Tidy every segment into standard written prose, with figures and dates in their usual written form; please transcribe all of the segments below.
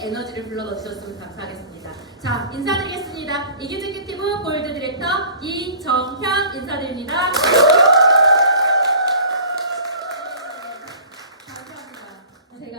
함께 에너지를 불러넣으셨으면 감사하겠습니다. 자, 인사드리겠습니다. 이규직큐티브 골드 디렉터 이정현 인사드립니다. 제가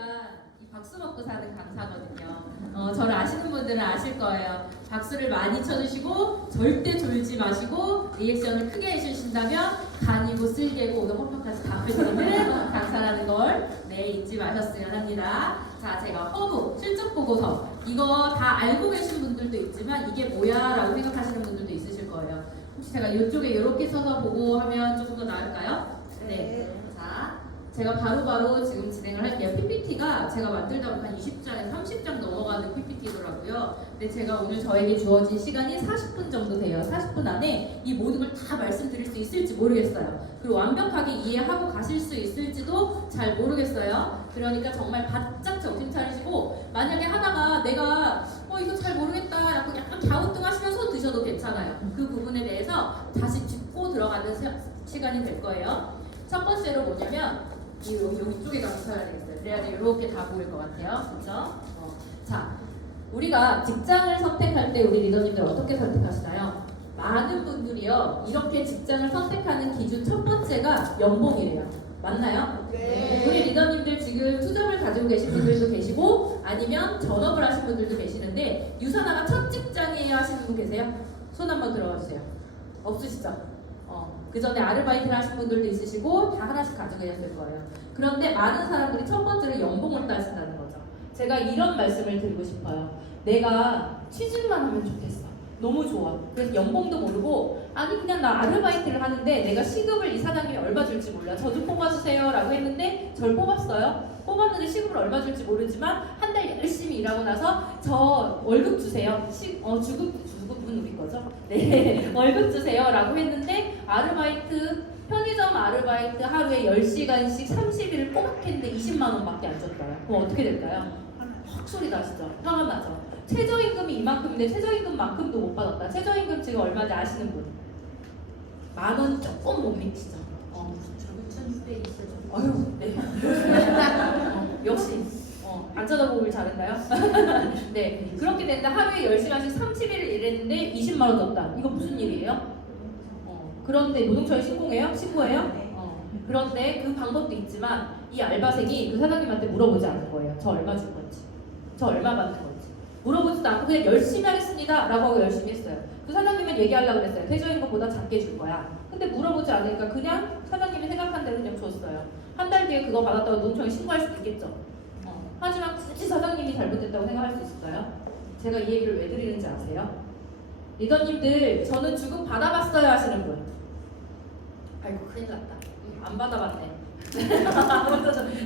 이 박수 먹고 사는 강사거든요. 저를 아시는 분들은 아실 거예요. 박수를 많이 쳐주시고 절대 졸지 마시고 리액션을 크게 해주신다면 간이고 쓸개고 오늘 험팍까지 다 해드리는 강사라는 걸 잊지 마셨으면 합니다. 자, 제가 허브 실적 보고서 이거 다 알고 계신 분들도 있지만 이게 뭐야 라고 생각하시는 분들도 있으실 거예요. 혹시 제가 이쪽에 이렇게 써서 보고하면 조금 더 나을까요? 네. 자, 제가 바로바로 지금 진행을 할게요. PPT가 제가 만들다 보면 한 20장에서 30장 넘어가는 PPT더라고요. 근데 제가 오늘 저에게 주어진 시간이 40분 정도 돼요. 40분 안에 이 모든 걸 다 말씀드릴 수 있을지 모르겠어요. 그리고 완벽하게 이해하고 가실 수 있을지도 잘 모르겠어요. 그러니까 정말 바짝 정신 차리시고 만약에 하다가 내가 이거 잘 모르겠다 라고 약간 갸우뚱하시면서 드셔도 괜찮아요. 그 부분에 대해서 다시 짚고 들어가는 시간이 될 거예요. 첫 번째로 뭐냐면 여기 쪽에 가서 써야 되겠어요. 그래야지 이렇게 다 보일 것 같아요. 그렇죠? 자, 우리가 직장을 선택할 때 우리 리더님들 어떻게 선택하시나요? 많은 분들이요 이렇게 직장을 선택하는 기준 첫 번째가 연봉이래요. 맞나요? 네. 우리 리더님들 지금 투잡을 가지고 계신 분들도 계시고 아니면 전업을 하신 분들도 계시는데 유산화가 첫 직장이에요 하시는 분 계세요? 손 한번 들어봐 주세요. 없으시죠? 그 전에 아르바이트를 하신 분들도 있으시고 다 하나씩 가지고 계셨을 거예요. 그런데 많은 사람들이 첫 번째로 연봉을 따진다는 거죠. 제가 이런 말씀을 드리고 싶어요. 내가 취직만 하면 좋겠어. 너무 좋아. 그래서 연봉도 모르고 아니 그냥 나 아르바이트를 하는데 내가 시급을 이 사장님이 얼마 줄지 몰라. 저 좀 뽑아주세요 라고 했는데 절 뽑았어요. 뽑았는데 시급을 얼마 줄지 모르지만 한 달 열심히 일하고 나서 저 월급 주세요. 주급은 우리 거죠? 네. 월급 주세요 라고 했는데 편의점 아르바이트 하루에 10시간씩 30일을 꼬박했는데 20만 원밖에 안 줬어요. 그럼 어떻게 될까요? 확 소리 나시죠? 화가 나죠? 최저임금이 이만큼인데 최저임금만큼도 못 받았다. 최저임금 지금 얼마인지 아시는 분? 10,000원 조금 못 미치죠? 저기 1,600 있어요. 어휴, 네. 역시 안 쳐다보길 잘했나요? 네, 그렇게 된다. 하루에 10시간씩 30일을 일했는데 20만 원 줬다. 이거 무슨 일이에요? 그런데 노동청에 신고해요? 그런데 그 방법도 있지만 이 알바생이 그 사장님한테 물어보지 않은 거예요. 저 얼마 줄 건지, 저 얼마 받는 건지 물어보지도 않고 그냥 열심히 하겠습니다 라고 하고 열심히 했어요. 그 사장님은 얘기하려고 그랬어요. 최저임금보다 작게 줄 거야. 근데 물어보지 않으니까 그냥 사장님이 생각한 대로 그냥 줬어요. 한 달 뒤에 그거 받았다고 노동청에 신고할 수도 있겠죠. 하지만 굳이 사장님이 잘못했다고 생각할 수 있을까요? 제가 이 얘기를 왜 드리는지 아세요? 리더님들 저는 주급 받아봤어요 하시는 분. 아이고 큰일 났다. 안 받아봤네.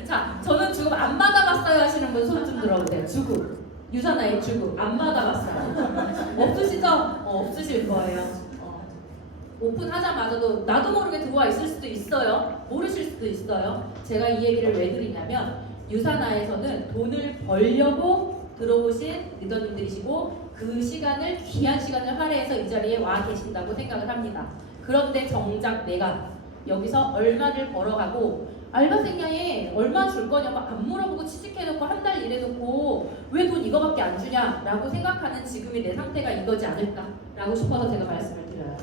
자, 저는 주급 안 받아봤어요 하시는 분 손 좀 들어보세요. 주급. 유산화의 주급. 안 받아봤어요. 없으시죠? 없으실 거예요. 오픈하자마자도 나도 모르게 들어와 있을 수도 있어요. 모르실 수도 있어요. 제가 이 얘기를 왜 드리냐면 유산화에서는 돈을 벌려고 들어오신 리더님들이시고 그 시간을 귀한 시간을 할애해서 이 자리에 와 계신다고 생각을 합니다. 그런데 정작 내가 여기서 얼마를 벌어가고 알바생야에 얼마 줄 거냐고 안 물어보고 취직해놓고 한 달 일해놓고 왜 돈 이거밖에 안 주냐 라고 생각하는 지금의 내 상태가 이거지 않을까 라고 싶어서 제가 말씀을 드려요.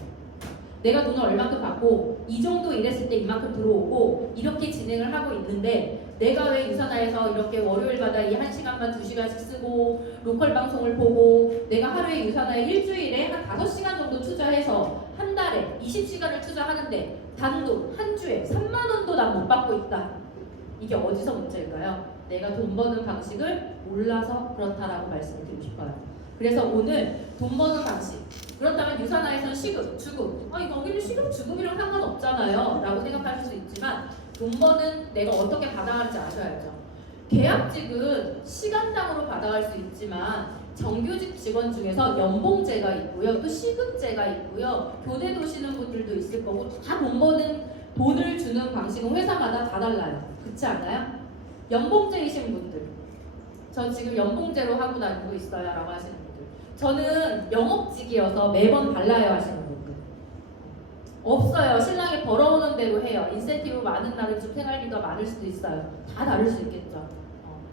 내가 돈을 얼마큼 받고 이 정도 일했을 때 이만큼 들어오고 이렇게 진행을 하고 있는데 내가 왜 유산화에서 이렇게 월요일마다 이 1시간만 2시간씩 쓰고 로컬 방송을 보고 내가 하루에 유산화에 일주일에 한 5시간 정도 투자해서 한 달에 20시간을 투자하는데 단돈 한 주에 3만 원도 난 못 받고 있다. 이게 어디서 문제일까요? 내가 돈 버는 방식을 몰라서 그렇다라고 말씀을 드리고 싶어요. 그래서 오늘 돈 버는 방식 그렇다면 유산화에서는 시급, 주급 여기는 시급, 주급이랑 상관없잖아요 라고 생각하실 수 있지만 돈 버는 내가 어떻게 받아갈지 아셔야죠. 계약직은 시간당으로 받아갈 수 있지만 정규직 직원 중에서 연봉제가 있고요. 또 시급제가 있고요. 교대 도시는 분들도 있을 거고 다 돈 버는 돈을 주는 방식은 회사마다 다 달라요. 그렇지 않아요? 연봉제이신 분들 저 지금 연봉제로 하고 다니고 있어요 라고 하시는 분들 저는 영업직이어서 매번 달라요 하시는 분들 없어요. 신랑이 벌어오는 대로 해요. 인센티브 많은 날은 좀 생활비가 많을 수도 있어요. 다 다를 수 있겠죠.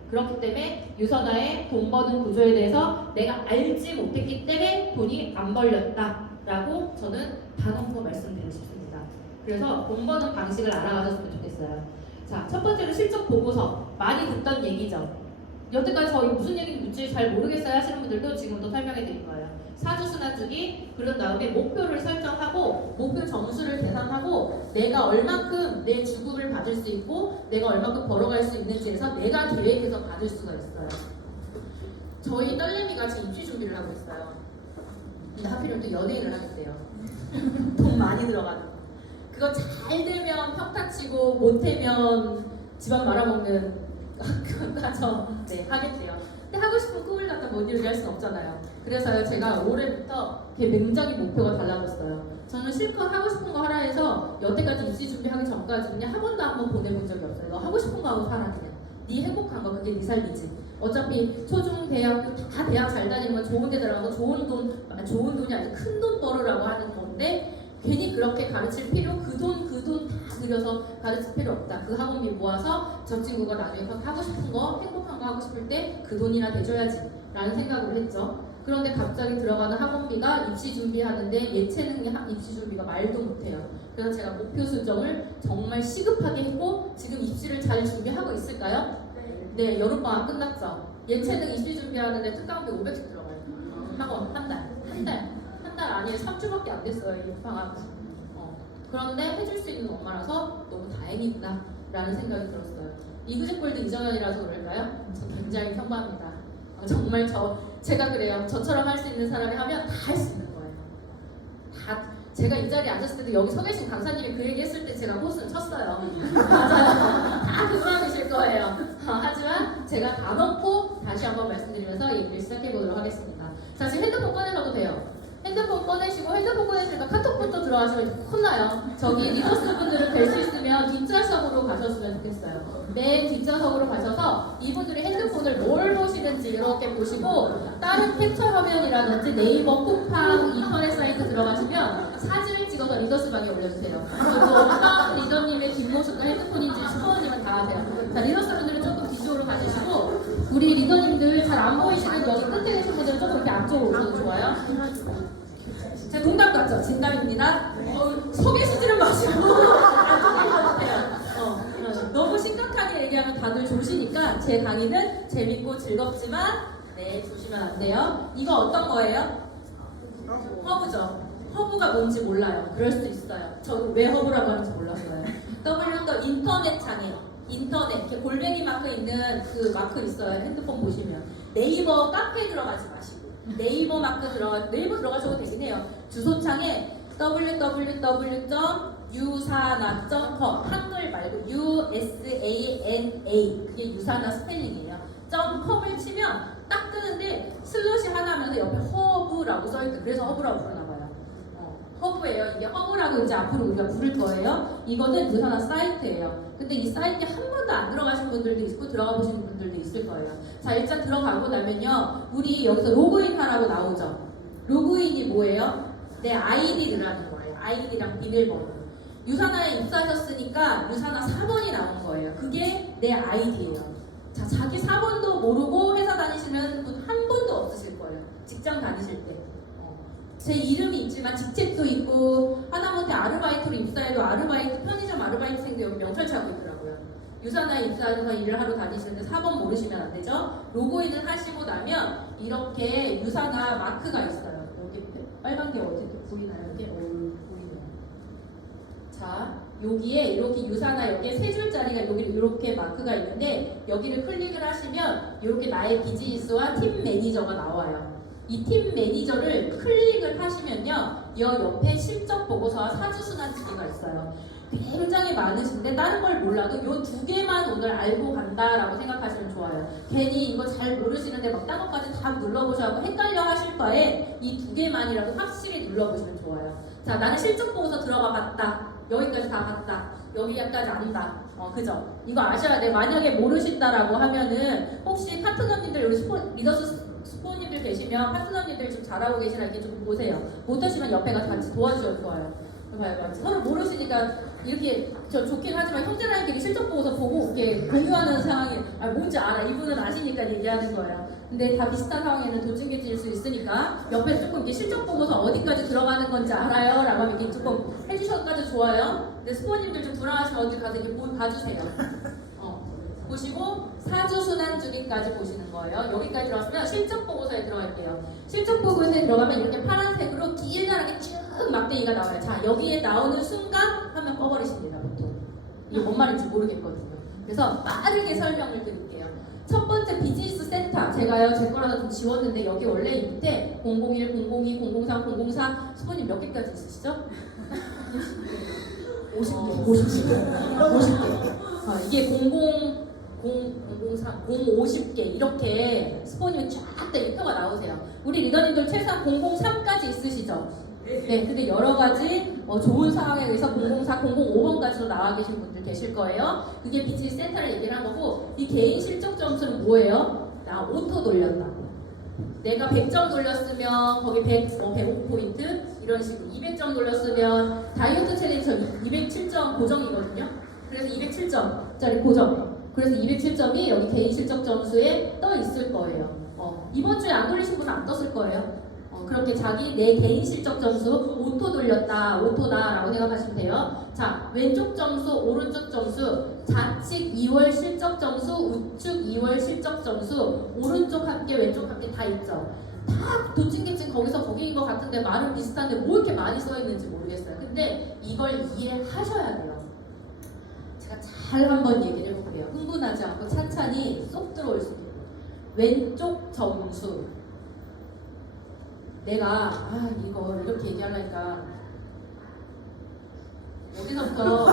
그렇기 때문에 유선화의 돈 버는 구조에 대해서 내가 알지 못했기 때문에 돈이 안 벌렸다라고 저는 단언코 말씀드리고 싶습니다. 그래서 돈 버는 방식을 알아가셨으면 좋겠어요. 자, 첫 번째로 실적 보고서. 많이 듣던 얘기죠. 여태까지 저희 무슨 얘기인지 묻지 잘 모르겠어요 하시는 분들도 지금부터 설명해 드릴 거예요. 사주순환주기, 그런 다음에 목표를 설정하고 목표 점수를 계산하고 내가 얼만큼 내 주급을 받을 수 있고 내가 얼만큼 벌어갈 수 있는지에서 내가 계획해서 받을 수가 있어요. 저희 딸내미가 지금 입시 준비를 하고 있어요. 근데 하필이면 또 연예인을 하겠대요. 돈 많이 들어가는 거. 그거 잘 되면 평타치고 못되면 집안 말아먹는 가정 하겠대요. 근데 하고 싶은 꿈을 갖다 못 이루게 할 수는 없잖아요. 그래서요 제가 올해부터 굉장히 목표가 달라졌어요. 저는 실컷 하고 싶은 거 하라 해서 여태까지 입시 준비하기 전까지는 학원도 한번 보내본 적이 없어요. 너 하고 싶은 거 하고 살아 그냥. 네 행복한 거 그게 네 삶이지. 어차피 초중 대학교 다 대학 잘 다니는 건 좋은 데 들어가서 좋은 돈이 아니라 큰 돈 벌으라고 하는 건데 괜히 그렇게 가르칠 필요 그 돈 다 들여서 가르칠 필요 없다. 그 학원비 모아서 저 친구가 나중에 하고 싶은 거 행복한 거 하고 싶을 때 그 돈이나 대줘야지 라는 생각을 했죠. 그런데 갑자기 들어가는 학원비가 입시 준비하는데 예체능 입시 준비가 말도 못해요. 그래서 제가 목표 수정을 정말 시급하게 했고 지금 입시를 잘 준비하고 있을까요? 네, 여름방학 끝났죠. 예체능 입시 준비하는데 특강비 500씩 들어가요. 학원 한 달 아니에요. 3주밖에 안 됐어요. 이 방학. 그런데 해줄 수 있는 엄마라서 너무 다행이구나 라는 생각이 들었어요. 이그제골드 이정현이라서 그럴까요? 저 굉장히 평범합니다. 정말 제가 그래요. 저처럼 할 수 있는 사람이 하면 다 할 수 있는 거예요. 다 제가 이 자리에 앉았을 때도 여기 서 계신 강사님이 그 얘기 했을 때 제가 호스를 쳤어요. 맞아요. 다 그 마음이실 거예요. 하지만 제가 다 넣고 다시 한번 말씀드리면서 얘기를 시작해 보도록 하겠습니다. 자, 지금 핸드폰 꺼내셔도 돼요. 핸드폰 꺼내시고 핸드폰 꺼내시니까 카톡부터 들어가시면 혼나요. 저기 리버스 분들을 뵐 수 있으면 뒷좌석으로 가셨으면 좋겠어요. 맨 뒷좌석으로 가셔서 이분들이 핸드폰을 뭘 보시는지 이렇게 보시고 다른 캡처 화면이라든지 네이버, 쿠팡, 인터넷 사이트 들어가시면 사진을 찍어서 리더스 방에 올려주세요. 그리고 어떤 리더님의 뒷모습과 핸드폰인지 슈퍼님을 다 아세요. 자, 리더스 분들은 조금 뒤쪽으로 가주시고 우리 리더님들 잘 안 보이시는 여기 끝에 계신 분들은 조금 이렇게 앞쪽으로 오셔도 좋아요. 자, 농담 같죠? 진담입니다. 서 계시지는 마시고 너무 심각하게 얘기하면 다들 조시니까 제 강의는 재밌고 즐겁지만 조시면 안 돼요. 이거 어떤 거예요? 허브죠. 허브가 뭔지 몰라요. 그럴 수도 있어요. 저도 왜 허브라고 하는지 몰랐어요. W 인터넷 창에 인터넷 이렇게 골뱅이 마크 있는 그 마크 있어요. 핸드폰 보시면 네이버 카페 들어가지 마시고 네이버 마크 네이버 들어가셔도 되시네요. 주소창에 www.usana.com 한글 말고 USANA 그게 유사나 스펠링이에요. .com을 치면 딱 뜨는데 슬롯이 하나 하면서 옆에 허브라고 써있대. 그래서 허브라고 부르나 봐요. 허브예요. 이게 허브라고 이제 앞으로 우리가 부를 거예요. 이거는 유사나 사이트예요. 근데 이 사이트에 한 번도 안 들어가신 분들도 있고 들어가 보시는 분들도 있을 거예요. 자, 일단 들어가고 나면요. 우리 여기서 로그인 하라고 나오죠. 로그인이 뭐예요? 내 아이디 넣으라는 거예요. 아이디랑 비밀번호. 유사나에 입사하셨으니까 유사나 4번이 나온 거예요. 그게 내 아이디예요. 자, 자기 4번도 모르고 회사 다니시는 분 한 분도 없으실 거예요. 직장 다니실 때. 제 이름이 있지만 직책도 있고 하다못해 아르바이트로 입사해도 아르바이트 편의점 아르바이트생도 여기 명찰 차고 있더라고요. 유사나에 입사해서 일을 하러 다니시는데 4번 모르시면 안 되죠. 로그인을 하시고 나면 이렇게 유사나 마크가 있어요. 여기 빨간 게 어떻게 보이나요? 이게 보이네요. 자, 여기에 이렇게 유사나 여기에 세 줄짜리가 여기 이렇게 마크가 있는데 여기를 클릭을 하시면 이렇게 나의 비즈니스와 팀 매니저가 나와요. 이 팀 매니저를 클릭을 하시면요, 이 옆에 실적 보고서와 사주순환주기가 있어요. 굉장히 많으신데 다른 걸 몰라도 이 두 개만 오늘 알고 간다라고 생각하시면 좋아요. 괜히 이거 잘 모르시는데 막 다른 것까지 다 눌러보셔서 헷갈려 하실 바에 이 두 개만이라도 확실히 눌러보시면 좋아요. 자, 나는 실적 보고서 들어가 봤다. 여기까지 다 봤다. 여기까지 안다. 그죠? 이거 아셔야 돼. 만약에 모르신다라고 하면은 혹시 파트너님들 여기 리더스 스포님들 계시면 파트너님들 지금 잘하고 계시나 이렇게 좀 보세요. 못하시면 옆에가 같이 도와주셔도 좋아요. 봐요. 서로 모르시니까 이렇게 저 좋긴 하지만 형제라인끼리 실적 보고서 보고 이렇게 공유하는 상황이 뭔지 알아. 이분은 아시니까 얘기하는 거예요. 근데 다 비슷한 상황에는 도찐개질 수 있으니까 옆에 조금 이렇게 실적 보고서 어디까지 들어가는 건지 알아요? 라고 하면 이렇게 조금 해주셔도 좋아요. 근데 스포님들 좀 불안하시면 어디 가서 이렇게 봐주세요. 보시고 사주순환주기까지 보시는 거예요. 여기까지 들어갔으면 실적 보고서에 들어갈게요. 실적 보고서에 들어가면 이렇게 파란색으로 길다랗게 쭉 막대기가 나와요. 자, 여기에 나오는 순간 화면 꺼버리십니다. 보통. 이게 뭔 말인지 모르겠거든요. 그래서 빠르게 설명을 드릴게요. 첫 번째 비즈니스 센터. 제가요, 제 거라서 좀 지웠는데 여기 원래 이 밑에 001, 002, 003, 004 스포님 몇 개까지 있으시죠? 50개. 50개. 이게 003, 050개 이렇게 스포님이 쫙 다 표가 나오세요. 우리 리더님들 최소한 003까지 있으시죠? 네, 근데 여러 가지 좋은 상황에 의해서 004, 005번까지도 나와 계신 분들 계실 거예요. 그게 비즈니스 센터를 얘기를 한 거고, 이 개인 실적 점수는 뭐예요? 나 오토 돌렸다. 내가 100점 돌렸으면 거기 105포인트 이런 식으로 200점 돌렸으면 다이어트 챌린지 207점 고정이거든요. 그래서 207점짜리 고정. 그래서 207점이 여기 개인 실적 점수에 떠 있을 거예요. 이번 주에 안 돌리신 분은 안 떴을 거예요. 그렇게 자기 내 개인 실적 점수 오토 돌렸다, 오토다 라고 생각하시면 돼요. 자, 왼쪽 점수, 오른쪽 점수, 좌측 2월 실적 점수, 우측 2월 실적 점수, 오른쪽 합계, 왼쪽 합계 다 있죠. 다 도찐개찐 거기서 거기인 것 같은데 말은 비슷한데 뭐 이렇게 많이 써 있는지 모르겠어요. 근데 이걸 이해하셔야 돼요. 제가 잘 한번 얘기를 해볼게요. 흥분하지 않고 찬찬히 쏙 들어올 수 있게. 왼쪽 점수. 내가 이거 이렇게 얘기하려니까 어디서부터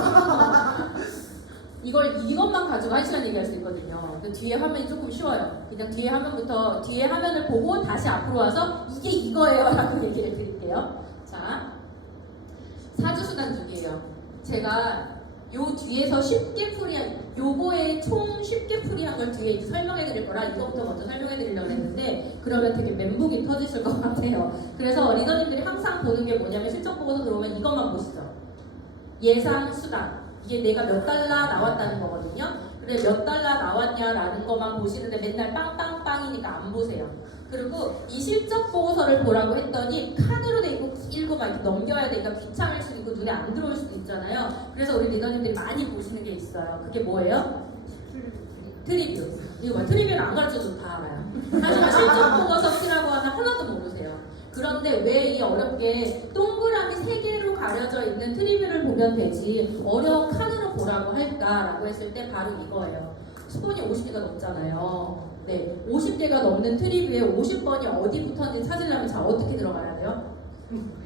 이것만 가지고 1시간 얘기할 수 있거든요. 근데 뒤에 화면이 조금 쉬워요. 그냥 뒤에 화면을 보고 다시 앞으로 와서 이게 이거예요 라고 얘기를 드릴게요. 자, 사주순환주기예요. 제가 요 뒤에서 쉽게 요거에 총 쉽게 풀이한 걸 뒤에 이제 설명해 드릴 거라 이거부터 먼저 설명해 드리려고 했는데 그러면 되게 멘붕이 터지실 것 같아요. 그래서 리더님들이 항상 보는 게 뭐냐면 실적 보고서 들어오면 이것만 보시죠. 예상 수당. 이게 내가 몇 달러 나왔다는 거거든요. 그래 몇 달러 나왔냐라는 것만 보시는데 맨날 빵빵빵이니까 안 보세요. 그리고 이 실적 보고서를 보라고 했더니 칸으로 돼 있고 길고 막 이렇게 넘겨야 되니까 귀찮을 수도 있고 눈에 안 들어올 수도 있잖아요. 그래서 우리 리더님들이 많이 보시는 게 있어요. 그게 뭐예요? 트리뷰. 이거 봐, 트리뷰를 안 가르쳐줘도 다 알아요. 하지만 실적 보고서 키라고 하면 하나도 모르세요. 그런데 왜 이 어렵게 동그라미 3개로 가려져 있는 트리뷰를 보면 되지 어려운 칸으로 보라고 할까라고 했을 때 바로 이거예요. 스폰이 50개가 넘잖아요. 네, 50개가 넘는 트리뷰에 50번이 어디 붙었는지 찾으려면 자 어떻게 들어가야 돼요?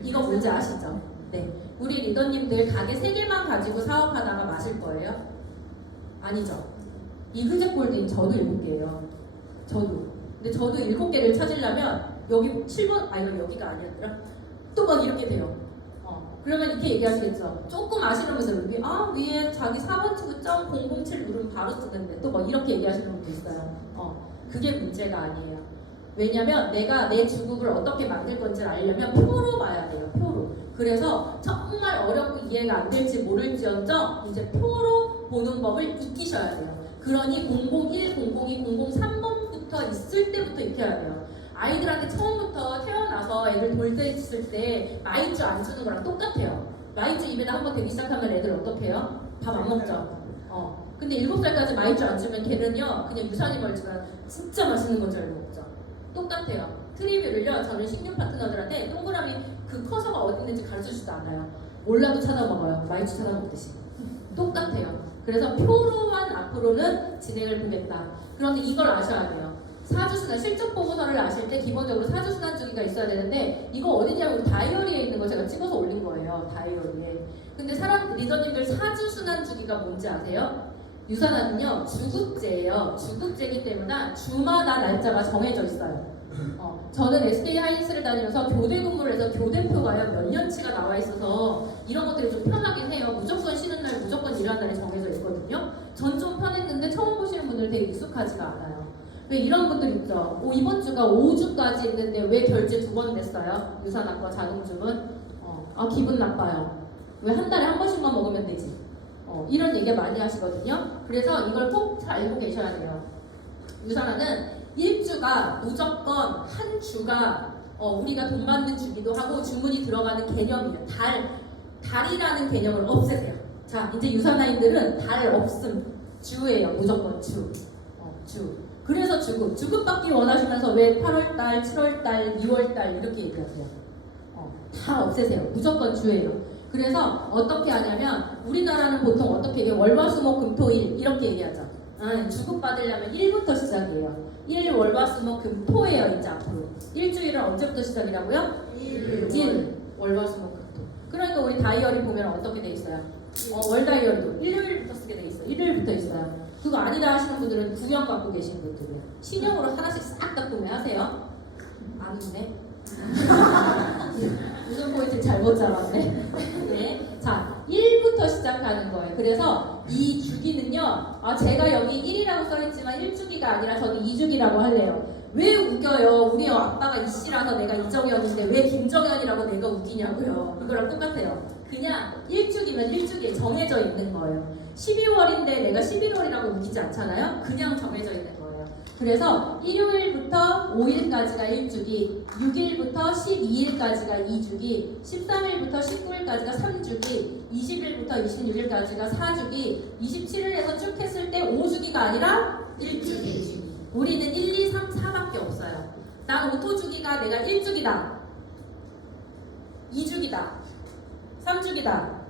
이거 뭔지 아시죠? 네, 우리 리더님들 가게 3개만 가지고 사업하다가 마실 거예요? 아니죠. 이그제골드인 저도 7개예요. 저도. 근데 저도 7개를 찾으려면 여기 7번, 여기가 아니었더라. 또 막 이렇게 돼요. 그러면 이렇게 얘기하시겠죠. 조금 아시는 분들은 위에 자기 4번 주구 점 007 누르면 바로 뜨는데 또 막 이렇게 얘기하시는 분도 있어요. 그게 문제가 아니에요. 왜냐면 내가 내 주급을 어떻게 만들 건지를 알려면 표로 봐야 돼요. 표로. 그래서 정말 어렵고 이해가 안 될지 모를지언정 이제 표로 보는 법을 익히셔야 돼요. 그러니 001, 002, 003번부터 있을 때부터 익혀야 돼요. 아이들한테 처음부터 태어나서 애들 돌 때 있을 때 마이쮸 안 주는 거랑 똑같아요. 마이쮸 입에다 한번 대기 시작하면 애들 어떻게 해요? 밥 안 먹죠. 근데 7살까지 마이쮸 안 주면 걔는요 그냥 유산이 멀지만 진짜 맛있는 건 줄 알고 먹죠. 똑같아요. 트리뷰를요 저는 신규 파트너들한테 동그라미 그 커서가 어디 있는지 가르쳐주지도 않아요. 몰라도 찾아먹어요. 마이쮸 찾아먹듯이. 똑같아요. 그래서 표로만 앞으로는 진행을 보겠다. 그런데 이걸 아셔야 돼요. 사주순환, 실적 보고서를 아실 때 기본적으로 사주순환 주기가 있어야 되는데 이거 어디냐면 다이어리에 있는 거 제가 찍어서 올린 거예요. 다이어리에. 근데 리더님들 사주순환 주기가 뭔지 아세요? 유산화는요 주급제예요. 주급제이기 때문에 주마다 날짜가 정해져 있어요. 저는 SK 하이닉스를 다니면서 교대 근무를 해서 교대표가요 몇 년치가 나와 있어서 이런 것들이 좀 편하긴 해요. 무조건 쉬는 날, 무조건 일하는 날이 정해져 있거든요. 전 좀 편했는데 처음 보시는 분들 되게 익숙하지가 않아요. 왜 이런 분들 있죠? 이번 주가 5주까지 있는데 왜 결제 2번 냈어요? 유산학과 자동주문? 기분 나빠요. 왜 한 달에 한 번씩만 먹으면 되지? 이런 얘기 많이 하시거든요. 그래서 이걸 꼭 잘 알고 계셔야 돼요. 유산화는 일주가 무조건 한 주가 우리가 돈 받는 주기도 하고 주문이 들어가는 개념이에요. 달이라는 개념을 없애세요. 자, 이제 유산화인들은 달 없음, 주예요. 무조건 주. 그래서 주급받기 원하시면서 왜 8월달, 7월달, 2월달 이렇게 얘기하세요. 다 없애세요. 무조건 주예요. 그래서 어떻게 하냐면 우리나라는 보통 어떻게 얘기해요? 월화수목금토일 이렇게 얘기하죠. 주급받으려면 1부터 시작이에요. 1 월화수목금토예요. 이제 앞으로 일주일은 언제부터 시작이라고요? 1 월화수목금토. 그러니까 우리 다이어리 보면 어떻게 돼 있어요? 월 다이어리도 일요일부터 쓰게 돼 있어요. 일요일부터 있어요. 그거 아니다 하시는 분들은 구형 갖고 계신 분들이에요. 신형으로 하나씩 싹 다 구매하세요. 안 웃네. 무슨 포인트 잘못 잡았네. 네. 자, 1부터 시작하는 거예요. 그래서 이 주기는요, 제가 여기 1이라고 써있지만 1주기가 아니라 저는 2주기라고 할래요. 왜 웃겨요? 우리 아빠가 이씨라서 내가 이정현인데 왜 김정현이라고 내가 웃기냐고요. 이거랑 똑같아요. 그냥 1주기면 1주기에 정해져 있는 거예요. 12월인데 내가 11월이라고 웃기지 않잖아요. 그냥 정해져 있는 거예요. 그래서 일요일부터 5일까지가 1주기, 6일부터 12일까지가 2주기, 13일부터 19일까지가 3주기, 20일부터 26일까지가 4주기, 27일에서 쭉 했을 때 5주기가 아니라 1주기. 우리는 1, 2, 3, 4밖에 없어요. 난 오토주기가 내가 1주기다, 2주기다, 3주기다,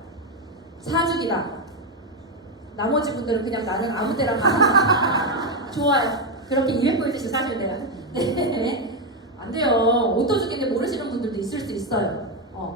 4주기다. 나머지 분들은 그냥 나는 아무 때나 가. 좋아요. 그렇게 200포인트씩 사시면 돼요. 네. 안 돼요. 오토주기인데 모르시는 분들도 있을 수 있어요.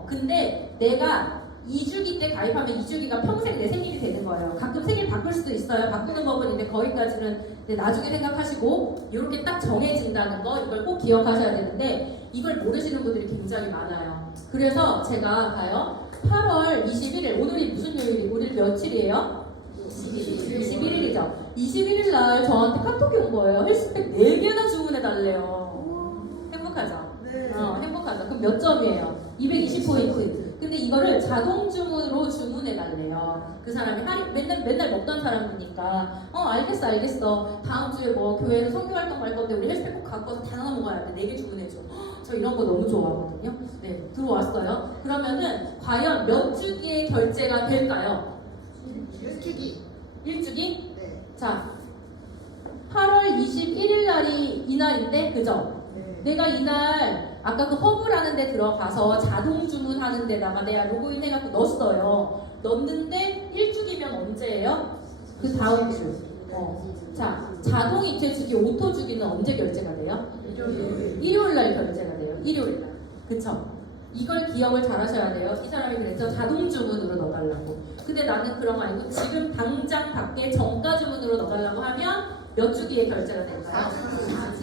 근데 내가 2주기 때 가입하면 2주기가 평생 내 생일이 되는 거예요. 가끔 생일 바꿀 수도 있어요. 바꾸는 법은 이제 거기까지는 나중에 생각하시고 이렇게 딱 정해진다는 거 이걸 꼭 기억하셔야 되는데 이걸 모르시는 분들이 굉장히 많아요. 그래서 제가 봐요. 8월 21일 오늘이 무슨 요일이고 오늘 며칠이에요? 21일이죠. 21일 날 저한테 카톡이 온 거예요. 헬스팩 4개나 주문해 달래요. 행복하죠? 네. 행복하죠. 그럼 몇 점이에요? 220포인트. 근데 이거를 자동 주문으로 주문해 달래요. 그 사람이 맨날 먹던 사람이니까 알겠어. 다음 주에 뭐 교회에서 선교 활동 갈 건데 우리 헬스팩 꼭 갖고 와서 다 나눠 먹어야 돼. 4개 주문해줘. 저 이런 거 너무 좋아하거든요. 네, 들어왔어요. 그러면은 과연 몇 주기의 결제가 될까요? 1주기. 1주기? 네. 자, 8월 21일 날이 이날인데, 그죠? 네. 내가 이날 아까 그 허브라는 데 들어가서 자동 주문하는 데다가 내가 로그인 해갖고 넣었어요. 넣었는데 1주기면 언제예요? 그 다음 주. 자, 자동 이체 주기, 오토 주기는 언제 결제가 돼요? 일요일 날 결제가 돼요. 일요일 날. 그쵸? 이걸 기억을 잘 하셔야 돼요. 이 사람이 그랬죠. 자동 주문으로 넣어달라고. 근데 나는 그런 거 아니고 지금 당장 밖에 정가 주문으로 넣어달라고 하면 몇 주기에 결제가 될까요?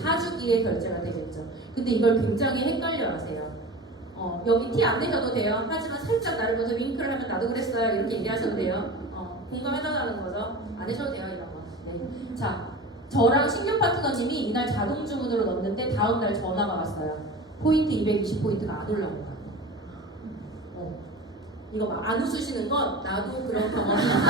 4주기에 결제가 되겠죠. 근데 이걸 굉장히 헷갈려 하세요. 여기 티 안 내셔도 돼요. 하지만 살짝 나를 보면서 윙크를 하면 나도 그랬어요. 이렇게 얘기하셔도 돼요. 공감해달라는 거죠. 안 해셔도 돼요. 이런 거. 네. 자, 저랑 신규 파트너님이 이날 자동 주문으로 넣었는데 다음날 전화가 왔어요. 포인트 220포인트가 안 올라온 거예요. 이거 막 안 웃으시는 건 나도 그런 경험이 있어요.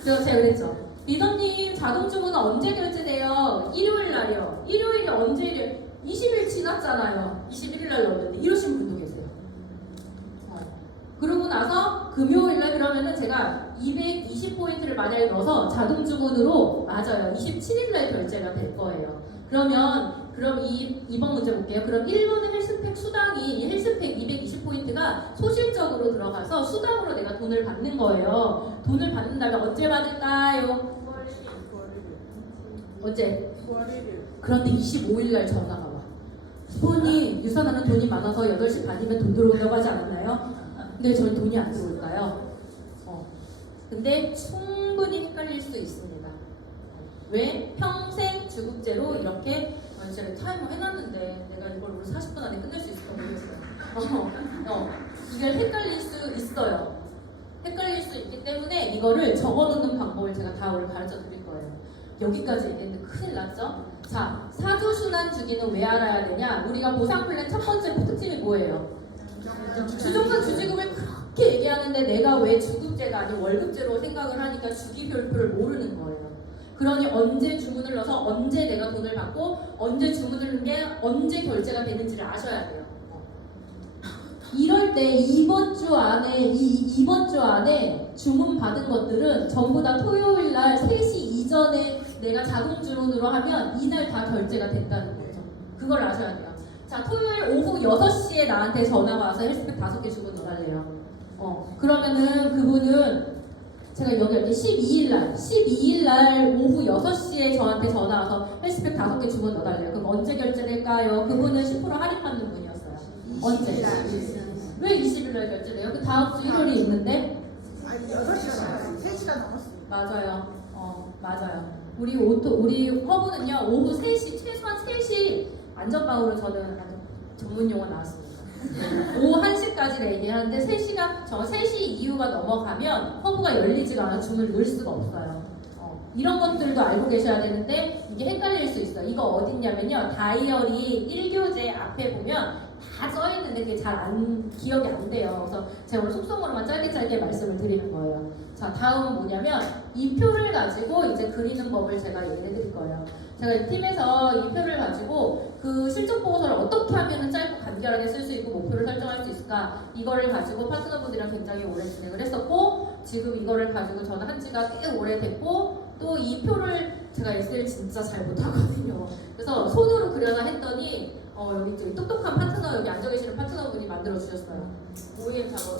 그래서 제가 그랬죠. 리더님 자동 주문은 언제 결제돼요? 일요일 날이요. 일요일이 언제예요? 20일 지났잖아요. 21일 날 넣었는데 이러신 분도 계세요. 그러고 나서 금요일 날 그러면은 제가 220포인트를 만약에 넣어서 자동 주문으로 맞아요. 27일 날 결제가 될 거예요. 그럼 이번 문제 볼게요. 그럼 1번의 헬스팩 수당이 헬스팩 220포인트가 소실적으로 들어가서 수당으로 내가 돈을 받는 거예요. 돈을 받는다면 언제 받을까요? 언제? 그런데 25일 날 전화가 와. 스폰이 유산하는 돈이 많아서 8시 반이면 돈 들어온다고 하지 않았나요? 근데 저희 돈이 안 들어올까요? 근데 충분히 헷갈릴 수 있습니다. 왜? 평생 주급제로 이렇게 제가 타이머 해놨는데 내가 이걸 오늘 40분 안에 끝낼 수 있을까 모르겠어요. 이걸 het갈릴 수 있어요. 헷갈릴 수 있기 때문에 이거를 적어놓는 방법을 제가 다 오늘 가르쳐 드릴 거예요. 여기까지 얘기했는데 큰일 났죠? 자, 사조순환 주기는 왜 알아야 되냐? 우리가 보상 플랜 첫 번째 특징이 뭐예요? 주정산 주지급을 그렇게 얘기하는데 내가 왜 주급제가 아닌 월급제로 생각을 하니까 주기별표를 모르는 거예요. 그러니 언제 주문을 넣어서 언제 내가 돈을 받고 언제 주문을 넣은 게 언제 결제가 되는지를 아셔야 돼요. 이럴 때 이번 주 안에 주문 받은 것들은 전부 다 토요일 날 3시 이전에 내가 자동 주문으로 하면 이날 다 결제가 된다는 거죠. 그걸 아셔야 돼요. 자, 토요일 오후 6시에 나한테 전화가 와서 헬스팩 5개 주문 넣어달래요. 그러면은 그분은 제가 여기 이렇게 12일 날 오후 6시에 저한테 전화 와서 헬스팩 5개 주문 넣어달래요. 그럼 언제 결제될까요? 그분은 10% 할인받는 분이었어요. 언제? 왜 20일 날 결제돼요? 그 다음 주 일요일이 있는데? 아니 6시간 3시간 넘었어요. 맞아요. 맞아요. 우리 허브는요 오후 3시 최소한 3시 안전방으로 저는 전문 용어 나왔습니다. 오후 1시까지 얘기하는데 3시 이후가 넘어가면 허브가 열리지가 않아 주문을 넣을 수가 없어요. 이런 것들도 알고 계셔야 되는데 이게 헷갈릴 수 있어요. 이거 어딨냐면요 다이어리 1교재 앞에 보면 다 써있는데 그게 잘 기억이 안 돼요. 그래서 제가 오늘 속성으로만 짧게 말씀을 드리는 거예요. 자, 다음은 뭐냐면 이 표를 가지고 이제 그리는 법을 제가 얘기를 해드릴 거예요. 제가 이 팀에서 이 표를 가지고 그 실적 보고서를 어떻게 하면 짧고 간결하게 쓸 수 있고 목표를 설정할 수 있을까 이거를 가지고 파트너분들이랑 굉장히 오래 진행을 했었고 지금 이거를 가지고 저는 한 지가 꽤 오래됐고 또 이 표를 제가 엑셀 진짜 잘 못하거든요. 그래서 손으로 그려나 했더니 여기 저기 똑똑한 파트너 여기 앉아 계시는 파트너분이 만들어 주셨어요. OEM 작업을.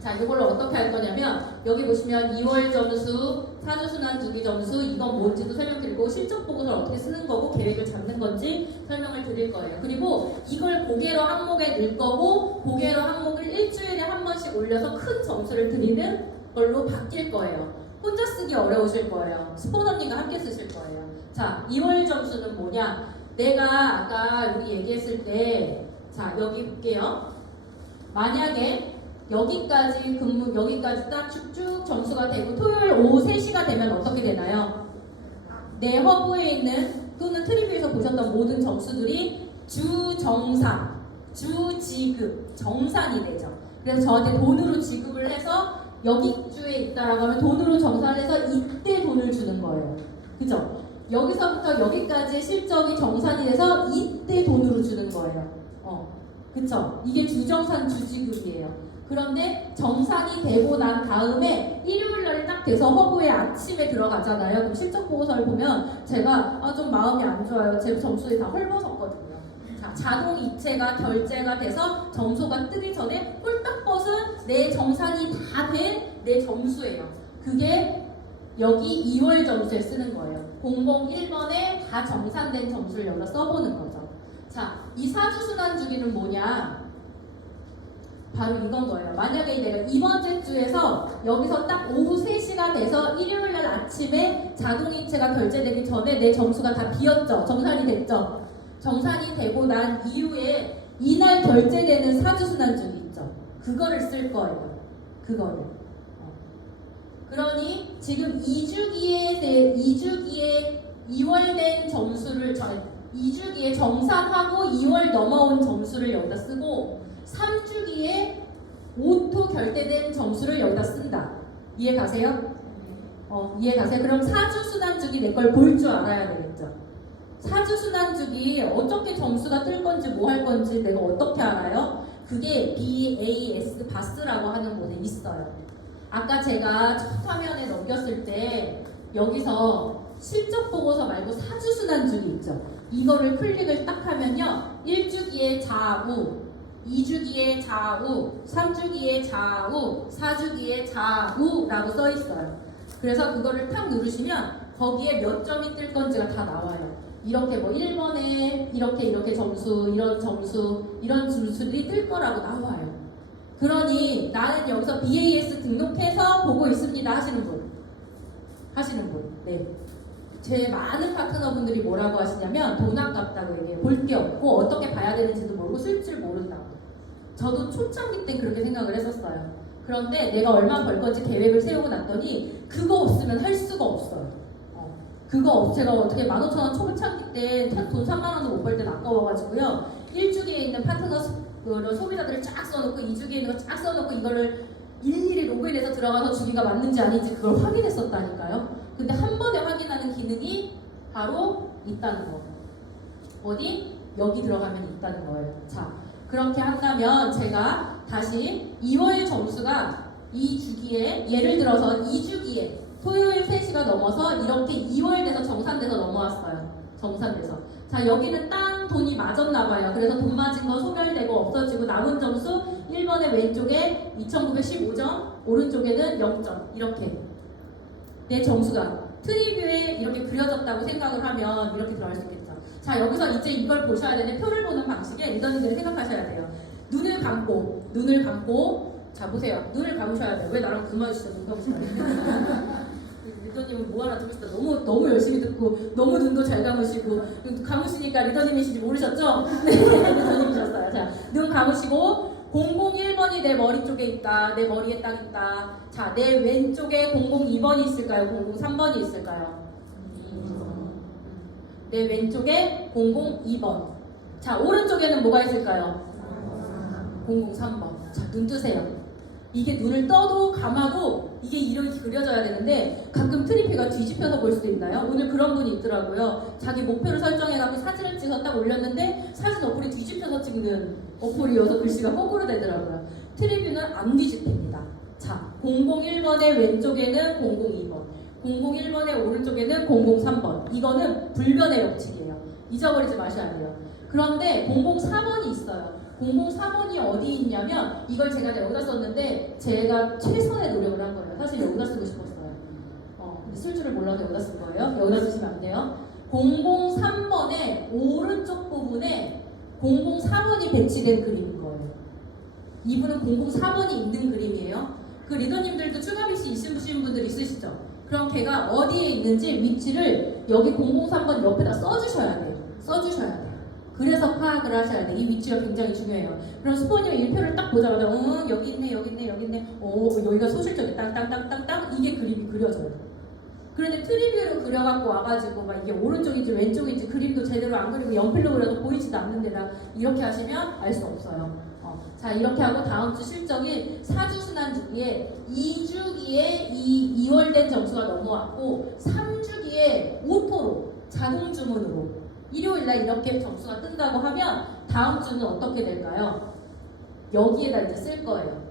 자, 이걸로 어떻게 할 거냐면 여기 보시면 2월 점수, 사주순환 주기 점수 이건 뭔지도 설명드리고 실적 보고서를 어떻게 쓰는 거고 계획을 잡는 건지 설명을 드릴 거예요. 그리고 이걸 고개로 항목에 넣을 거고 고개로 항목을 일주일에 한 번씩 올려서 큰 점수를 드리는 걸로 바뀔 거예요. 혼자 쓰기 어려우실 거예요. 스포너님과 함께 쓰실 거예요. 자, 2월 점수는 뭐냐? 내가 아까 우리 얘기했을 때 자, 여기 볼게요. 만약에 여기까지 딱 쭉쭉 점수가 되고 토요일 오후 3시가 되면 어떻게 되나요? 내 허브에 있는 또는 트리뷰에서 보셨던 모든 점수들이 주정산, 주지급, 정산이 되죠. 그래서 저한테 돈으로 지급을 해서 여기 주에 있다라고 하면 돈으로 정산을 해서 이때 돈을 주는 거예요. 그죠? 여기서부터 여기까지의 실적이 정산이 돼서 이때 돈으로 주는 거예요. 그쵸? 이게 주정산 주지급이에요. 그런데 정산이 되고 난 다음에 일요일 날이 딱 돼서 허브에 아침에 들어가잖아요. 그럼 실적 보고서를 보면 제가 좀 마음이 안 좋아요. 제 점수에 다 헐벗었거든요. 자, 자동 이체가 결제가 돼서 점수가 뜨기 전에 홀딱 벗은 내 정산이 다 된 내 점수예요. 그게 여기 2월 점수에 쓰는 거예요. 001번에 다 정산된 점수를 여기다 써보는 거죠. 자, 이 사주순환 주기는 뭐냐? 바로 이건 거예요. 만약에 내가 이번 주에서 여기서 딱 오후 3시가 돼서 일요일 날 아침에 자동이체가 결제되기 전에 내 점수가 다 비었죠. 정산이 됐죠. 정산이 되고 난 이후에 이날 결제되는 사주순환주기 있죠. 그거를 쓸 거예요. 그거를. 그러니 지금 2주기에 2월 된 점수를 2주기에 정산하고 2월 넘어온 점수를 여기다 쓰고 3주기에 오토 결제된 점수를 여기다 쓴다. 이해 가세요? 이해 가세요? 그럼 사주순환주기 내 걸 볼 줄 알아야 되겠죠. 사주순환주기 어떻게 점수가 뜰 건지 뭐 할 건지 내가 어떻게 알아요? 그게 BAS, 바스라고 하는 곳에 있어요. 아까 제가 첫 화면에 넘겼을 때 여기서 실적 보고서 말고 사주순환주기 있죠. 이거를 클릭을 딱 하면요. 1주기의 좌우, 2주기의 좌우, 3주기의 좌우, 4주기의 좌우라고 써 있어요. 그래서 그거를 탁 누르시면 거기에 몇 점이 뜰 건지가 다 나와요. 이렇게 뭐 1번에 이렇게 점수, 이런 점수, 이런 점수들이 뜰 거라고 나와요. 그러니 나는 여기서 BAS 등록해서 보고 있습니다 하시는 분. 네. 제 많은 파트너분들이 뭐라고 하시냐면 돈 아깝다고 얘기해요. 볼 게 없고 어떻게 봐야 되는지도 모르고 쓸 줄 모른다고. 저도 초창기 때 그렇게 생각을 했었어요. 그런데 내가 얼마 벌 건지 계획을 세우고 났더니 그거 없으면 할 수가 없어요. 제가 어떻게 15,000원 초창기 때 돈 3만 원도 못 벌 땐 아까워가지고요. 1주기에 있는 파트너 소비자들을 쫙 써놓고 2주기에 있는 거 쫙 써놓고 이거를 일일이 로그인해서 들어가서 주기가 맞는지 아닌지 그걸 확인했었다니까요. 근데 한 번에 확인하는 기능이 바로 있다는 거. 어디? 여기 들어가면 있다는 거예요. 자, 그렇게 한다면 제가 다시 2월 점수가 이 주기에 예를 들어서 2주기에 토요일 3시가 넘어서 이렇게 2월 돼서 정산돼서 넘어왔어요. 정산돼서. 자, 여기는 딴 돈이 맞았나 봐요. 그래서 돈 맞은 거 소멸되고 없어지고 남은 점수 1번의 왼쪽에 2915점, 오른쪽에는 0점. 이렇게 내 점수가 트리뷰에 이렇게 그려졌다고 생각을 하면 이렇게 들어갈 수 있겠죠. 자, 여기서 이제 이걸 보셔야 되는 표를 보는 방식에 리더님들이 생각하셔야 돼요. 눈을 감고 자, 보세요. 눈을 감으셔야 돼요. 왜 나랑 그만하시죠? 눈 감으셔야 돼요. 리더님은 뭐 하나 들으시다 너무 열심히 듣고 너무 눈도 잘 감으시고 감으시니까 리더님이신지 모르셨죠? 네, 리더님이셨어요. 자, 눈 감으시고 001번이 내 머리 쪽에 있다. 내 머리에 딱 있다. 자, 내 왼쪽에 002번이 있을까요? 003번이 있을까요? 내 왼쪽에 002번. 자, 오른쪽에는 뭐가 있을까요? 003번. 자, 눈 뜨세요. 이게 눈을 떠도 감아도 이게 이렇게 그려져야 되는데 가끔 트리피가 뒤집혀서 볼 수도 있나요? 오늘 그런 분이 있더라고요. 자기 목표를 설정해갖고 사진을 찍어 딱 올렸는데 사진 어플이 뒤집혀서 찍는 어플이어서 글씨가 거꾸로 되더라고요. 트리뷰는 안 뒤집힙니다. 자, 001번의 왼쪽에는 002번, 001번의 오른쪽에는 003번. 이거는 불변의 법칙이에요. 잊어버리지 마셔야 돼요. 그런데 004번이 있어요. 004번이 어디 있냐면 이걸 제가 여기다 썼는데 제가 최선의 노력을 한 거예요. 사실 여기다 쓰고 싶었어요. 근데 쓸 줄을 몰라서 여기다 쓴 거예요. 여기다 쓰시면 안 돼요. 003번의 오른쪽 부분에 004번이 배치된 그림인 거예요. 이분은 004번이 있는 그림이에요. 그 리더님들도 추가비씨 있으신 분들 있으시죠? 그럼 걔가 어디에 있는지 위치를 여기 003번 옆에다 써주셔야 돼요. 써주셔야 돼요. 그래서 파악을 하셔야 돼. 이 위치가 굉장히 중요해요. 그럼 스포님이 1표를 딱 보자마자 여기 있네 여기 있네 여기 있네 여기가 소실적이 땅땅땅땅땅 이게 그림이 그려져요. 그런데 트리뷰로 그려갖고 와가지고 막 이게 오른쪽인지 왼쪽인지 그림도 제대로 안 그리고 연필로 그려도 보이지도 않는데다 이렇게 하시면 알 수 없어요. 자, 이렇게 하고 다음 주 실적이 4주 순환 주기에 2주기에 2월 된 점수가 넘어왔고 3주기에 오토로 자동 주문으로 일요일날 이렇게 점수가 뜬다고 하면 다음 주는 어떻게 될까요? 여기에다 이제 쓸 거예요.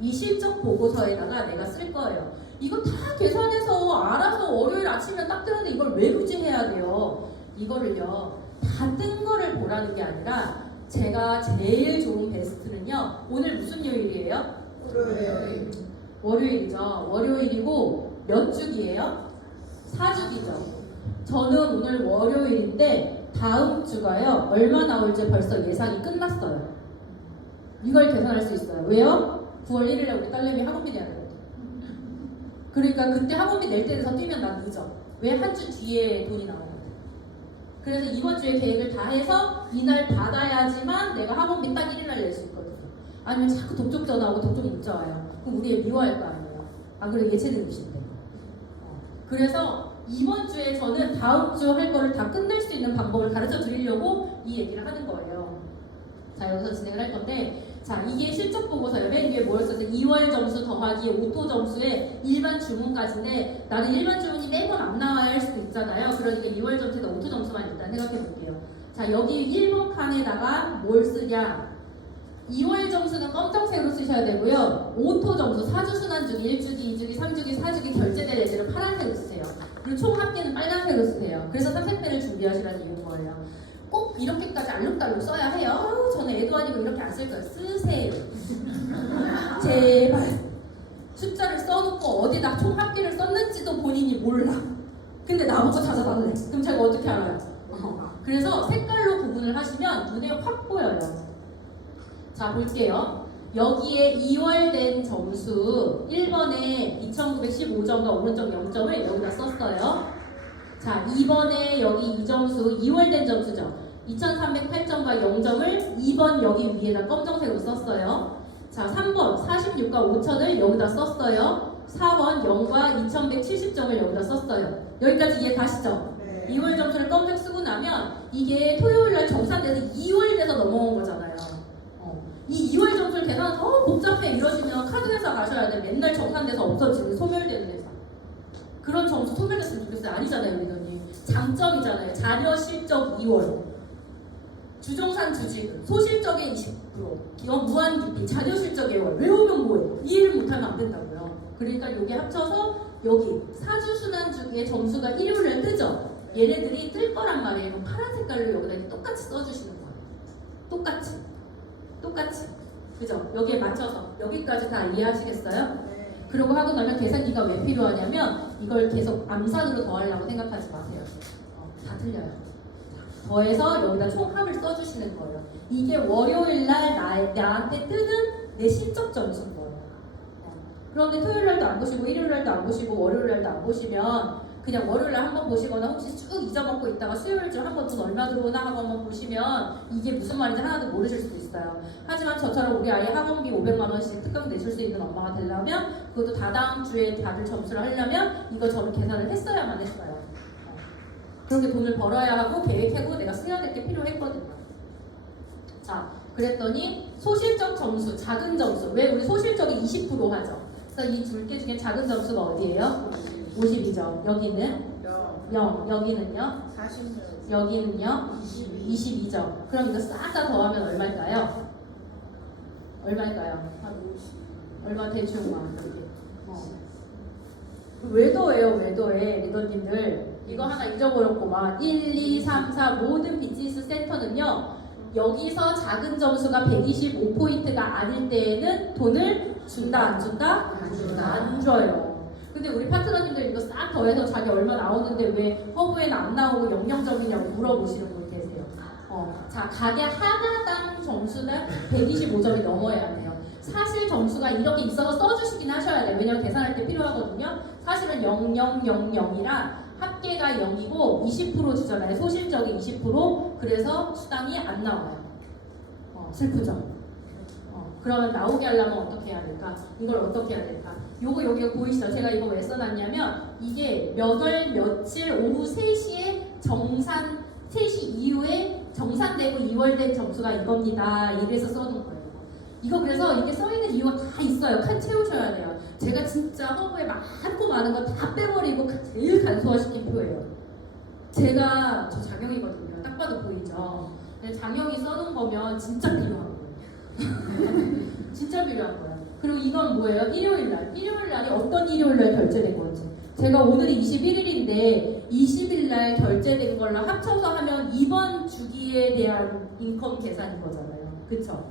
이 실적 보고서에다가 내가 쓸 거예요. 이거 다 계산해서 알아서 월요일 아침에 딱 뜨는데 이걸 왜 굳이 해야 돼요? 이거를요, 다 뜬 거를 보라는 게 아니라 제가 제일 좋은 베스트는요, 오늘 무슨 요일이에요? 월요일이죠. 월요일이고 몇 주기예요? 4주기죠. 저는 오늘 월요일인데 다음 주가요 얼마 나올지 벌써 예상이 끝났어요. 이걸 계산할 수 있어요. 왜요? 9월 1일에 우리 딸내미 학원비 내야 되거든. 그러니까 그때 학원비 낼 때 돼서 뛰면 난 늦어. 왜? 한 주 뒤에 돈이 나오거든. 그래서 이번 주에 계획을 다 해서 이날 받아야지만 내가 학원비 딱 1일날 낼 수 있거든요. 아니면 자꾸 독점 전화하고 독점 문자 와요. 그럼 우리 애 미워할 거 아니에요. 안 그래 예체능이신데. 그래서 이번 주에 저는 다음 주 할 거를 다 끝낼 수 있는 방법을 가르쳐 드리려고 이 얘기를 하는 거예요. 자, 여기서 진행을 할 건데, 자, 이게 실적 보고서예요. 맨 위에 뭘 썼어요? 2월 점수 더하기 오토 점수에 일반 주문까지인데 나는 일반 주문이 매번 안 나와야 할 수도 있잖아요. 그러니까 2월 점수에다 오토 점수만 일단 생각해 볼게요. 자, 여기 1번 칸에다가 뭘 쓰냐? 2월 점수는 검정색으로 쓰셔야 되고요. 오토 점수, 4주 순환주기, 1주기, 2주기, 3주기, 4주기 결제될 애들은 파란색으로 쓰세요. 그리고 총 합계는 빨간색으로 쓰세요. 그래서 삼색펜을 준비하시라는 이유인 거예요. 꼭 이렇게까지 알록달록 써야 해요. 저는 애도 아니고 이렇게 안 쓸 거예요. 쓰세요. 제발. 숫자를 써놓고 어디다 총 합계를 썼는지도 본인이 몰라. 근데 나보고 찾아달래. 그럼 제가 어떻게 알아요? 그래서 색깔로 구분을 하시면 눈에 확 보여요. 자, 볼게요. 여기에 2월 된 점수 1번에 2915점과 오른쪽 0점을 여기다 썼어요. 자, 2번에 여기 이 점수 2월 된 점수죠. 2308점과 0점을 2번 여기 위에다 검정색으로 썼어요. 자, 3번 46과 5천을 여기다 썼어요. 4번 0과 2170점을 여기다 썼어요. 여기까지 이해 가시죠? 2월 점수를 검정 쓰고 나면 이게 토요일날 정산돼서 2월 돼서 넘어온 거잖아요. 이 2월 점수를 계산하면 더 복잡해. 이러시면 카드회사 가셔야 돼. 맨날 정산돼서 없어지는 소멸되는 회사. 그런 점수 소멸됐으면 좋겠어요. 아니잖아요, 리더님. 장점이잖아요. 자녀 실적 2월. 주정산 주식, 소실적의 20%, 기업 무한기피, 자녀 실적 2월. 외우면 뭐예요? 이해를 못하면 안 된다고요. 그러니까 요게 합쳐서 여기 사주순환주기의 점수가 일요일에 뜨죠? 얘네들이 뜰 거란 말이에요. 파란 색깔로 여기다 똑같이 써주시는 거예요. 똑같이. 그죠? 여기에 맞춰서 여기까지 다 이해하시겠어요? 그러고 하고 나면 계산기가 왜 필요하냐면 이걸 계속 암산으로 더하려고 생각하지 마세요. 다 틀려요. 더해서 여기다 총합을 써주시는 거예요. 이게 월요일날 나한테 뜨는 내 실적 점수인 거예요. 그런데 토요일날도 안 보시고 일요일날도 안 보시고 월요일날도 안 보시면 그냥 월요일날 한번 보시거나 혹시 쭉 잊어먹고 있다가 수요일쯤 한번 돈 얼마 들어오나 하고 한번 보시면 이게 무슨 말인지 하나도 모르실 수도 있어요. 하지만 저처럼 우리 아이 학원비 500만 원씩 특강 내줄 수 있는 엄마가 되려면 그것도 다다음 주에 받을 점수를 하려면 이거 저는 계산을 했어야만 했어요. 그렇게 돈을 벌어야 하고 계획하고 내가 써야 될 게 필요했거든요. 자, 그랬더니 소실적 점수, 작은 점수. 왜 우리 소실적이 20% 하죠? 그래서 이 두 개 중에 작은 점수가 어디예요? 52점. 여기는 0. 여기는요? 46. 여기는요? 22점. 그럼 이거 싹 다 더하면 얼마일까요? 얼마 대충 와 이렇게. 왜 더해요? 리더님들 이거 하나 잊어버렸구만. 1, 2, 3, 4 모든 비즈니스 센터는요 여기서 작은 점수가 125포인트가 아닐 때에는 돈을 준다 안 준다? 안 줘요. 근데 우리 파트너님들 이거 싹 더해서 자기 얼마 나오는데 왜 허브에는 안 나오고 0점이냐고 물어보시는 분 계세요. 자, 가게 하나당 점수는 125점이 넘어야 돼요. 사실 점수가 이렇게 있어서 써주시긴 하셔야 돼요. 왜냐면 계산할 때 필요하거든요. 사실은 0000이라 합계가 0이고 20% 주잖아요. 소실적이 20%. 그래서 수당이 안 나와요. 슬프죠? 그러면 나오게 하려면 어떻게 해야 될까? 이걸 어떻게 해야 될까? 요거 여기 보이시죠? 제가 이거 왜 써놨냐면 이게 몇 월 며칠 오후 3시에 3시 이후에 정산되고 2월 된 점수가 이겁니다. 이래서 써놓은 거예요. 이거 그래서 이게 써있는 이유가 다 있어요. 칸 채우셔야 돼요. 제가 진짜 허브에 많고 많은 거 다 빼버리고 제일 간소화시킨 표예요. 제가 저 장영이거든요. 딱 봐도 보이죠? 근데 장영이 써놓은 거면 진짜 필요한 거예요. 진짜 필요한 거예요. 그리고 이건 뭐예요? 일요일날이 어떤 일요일날 결제된 건지. 제가 오늘이 21일인데 20일날 결제된 걸로 합쳐서 하면 이번 주기에 대한 인컴 계산인 거잖아요. 그쵸?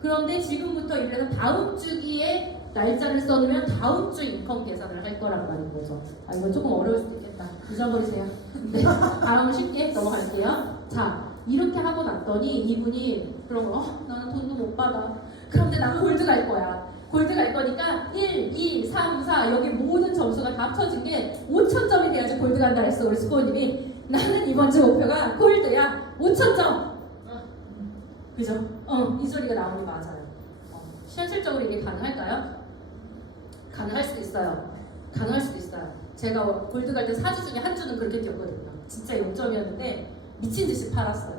그런데 지금부터 이래서 다음 주기에 날짜를 써놓으면 다음 주 인컴 계산을 할 거란 말인 거죠. 이거 조금 어려울 수도 있겠다. 잊어버리세요. 네, 다음 쉽게 넘어갈게요. 자, 이렇게 하고 났더니 이분이 그런 거 나는 돈도 못 받아. 그런데 나 골드 갈 거야. 골드 갈 거니까 1, 2, 3, 4 여기 모든 점수가 다 합쳐진 게 5,000점이 돼야지 골드 간다 했어. 우리 스포님이 나는 이번 주 목표가 골드야. 5,000점. 그죠? 이 소리가 나오니 맞아요. 현실적으로 이게 가능할까요? 가능할 수도 있어요. 제가 골드 갈 때 4주 중에 한 주는 그렇게 겪거든요. 진짜 0점이었는데 미친 듯이 팔았어요.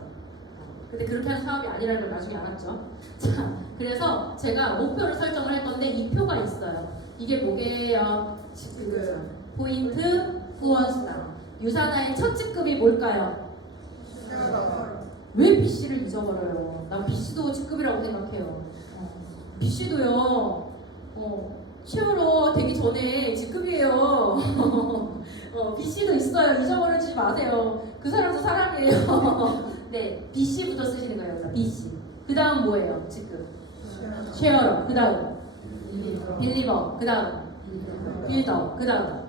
근데 그렇게 하는 사업이 아니라는 걸 나중에 알았죠. 자, 그래서 제가 목표를 설정을 할 건데 이 표가 있어요. 이게 뭐게요? 포인트 후원수당. 유산화의 첫 직급이 뭘까요? 왜 BC를 잊어버려요? 난 BC도 직급이라고 생각해요. BC도요. 쉐어로 되기 전에 직급이에요. BC도 있어요. 잊어버리지 마세요. 그 사람도 사람이에요. 네, BC부터 쓰시는 거예요. BC. 그 다음 뭐예요? 직급. 쉐어러. 그 다음 빌리버. 그 다음 빌더. 그 다음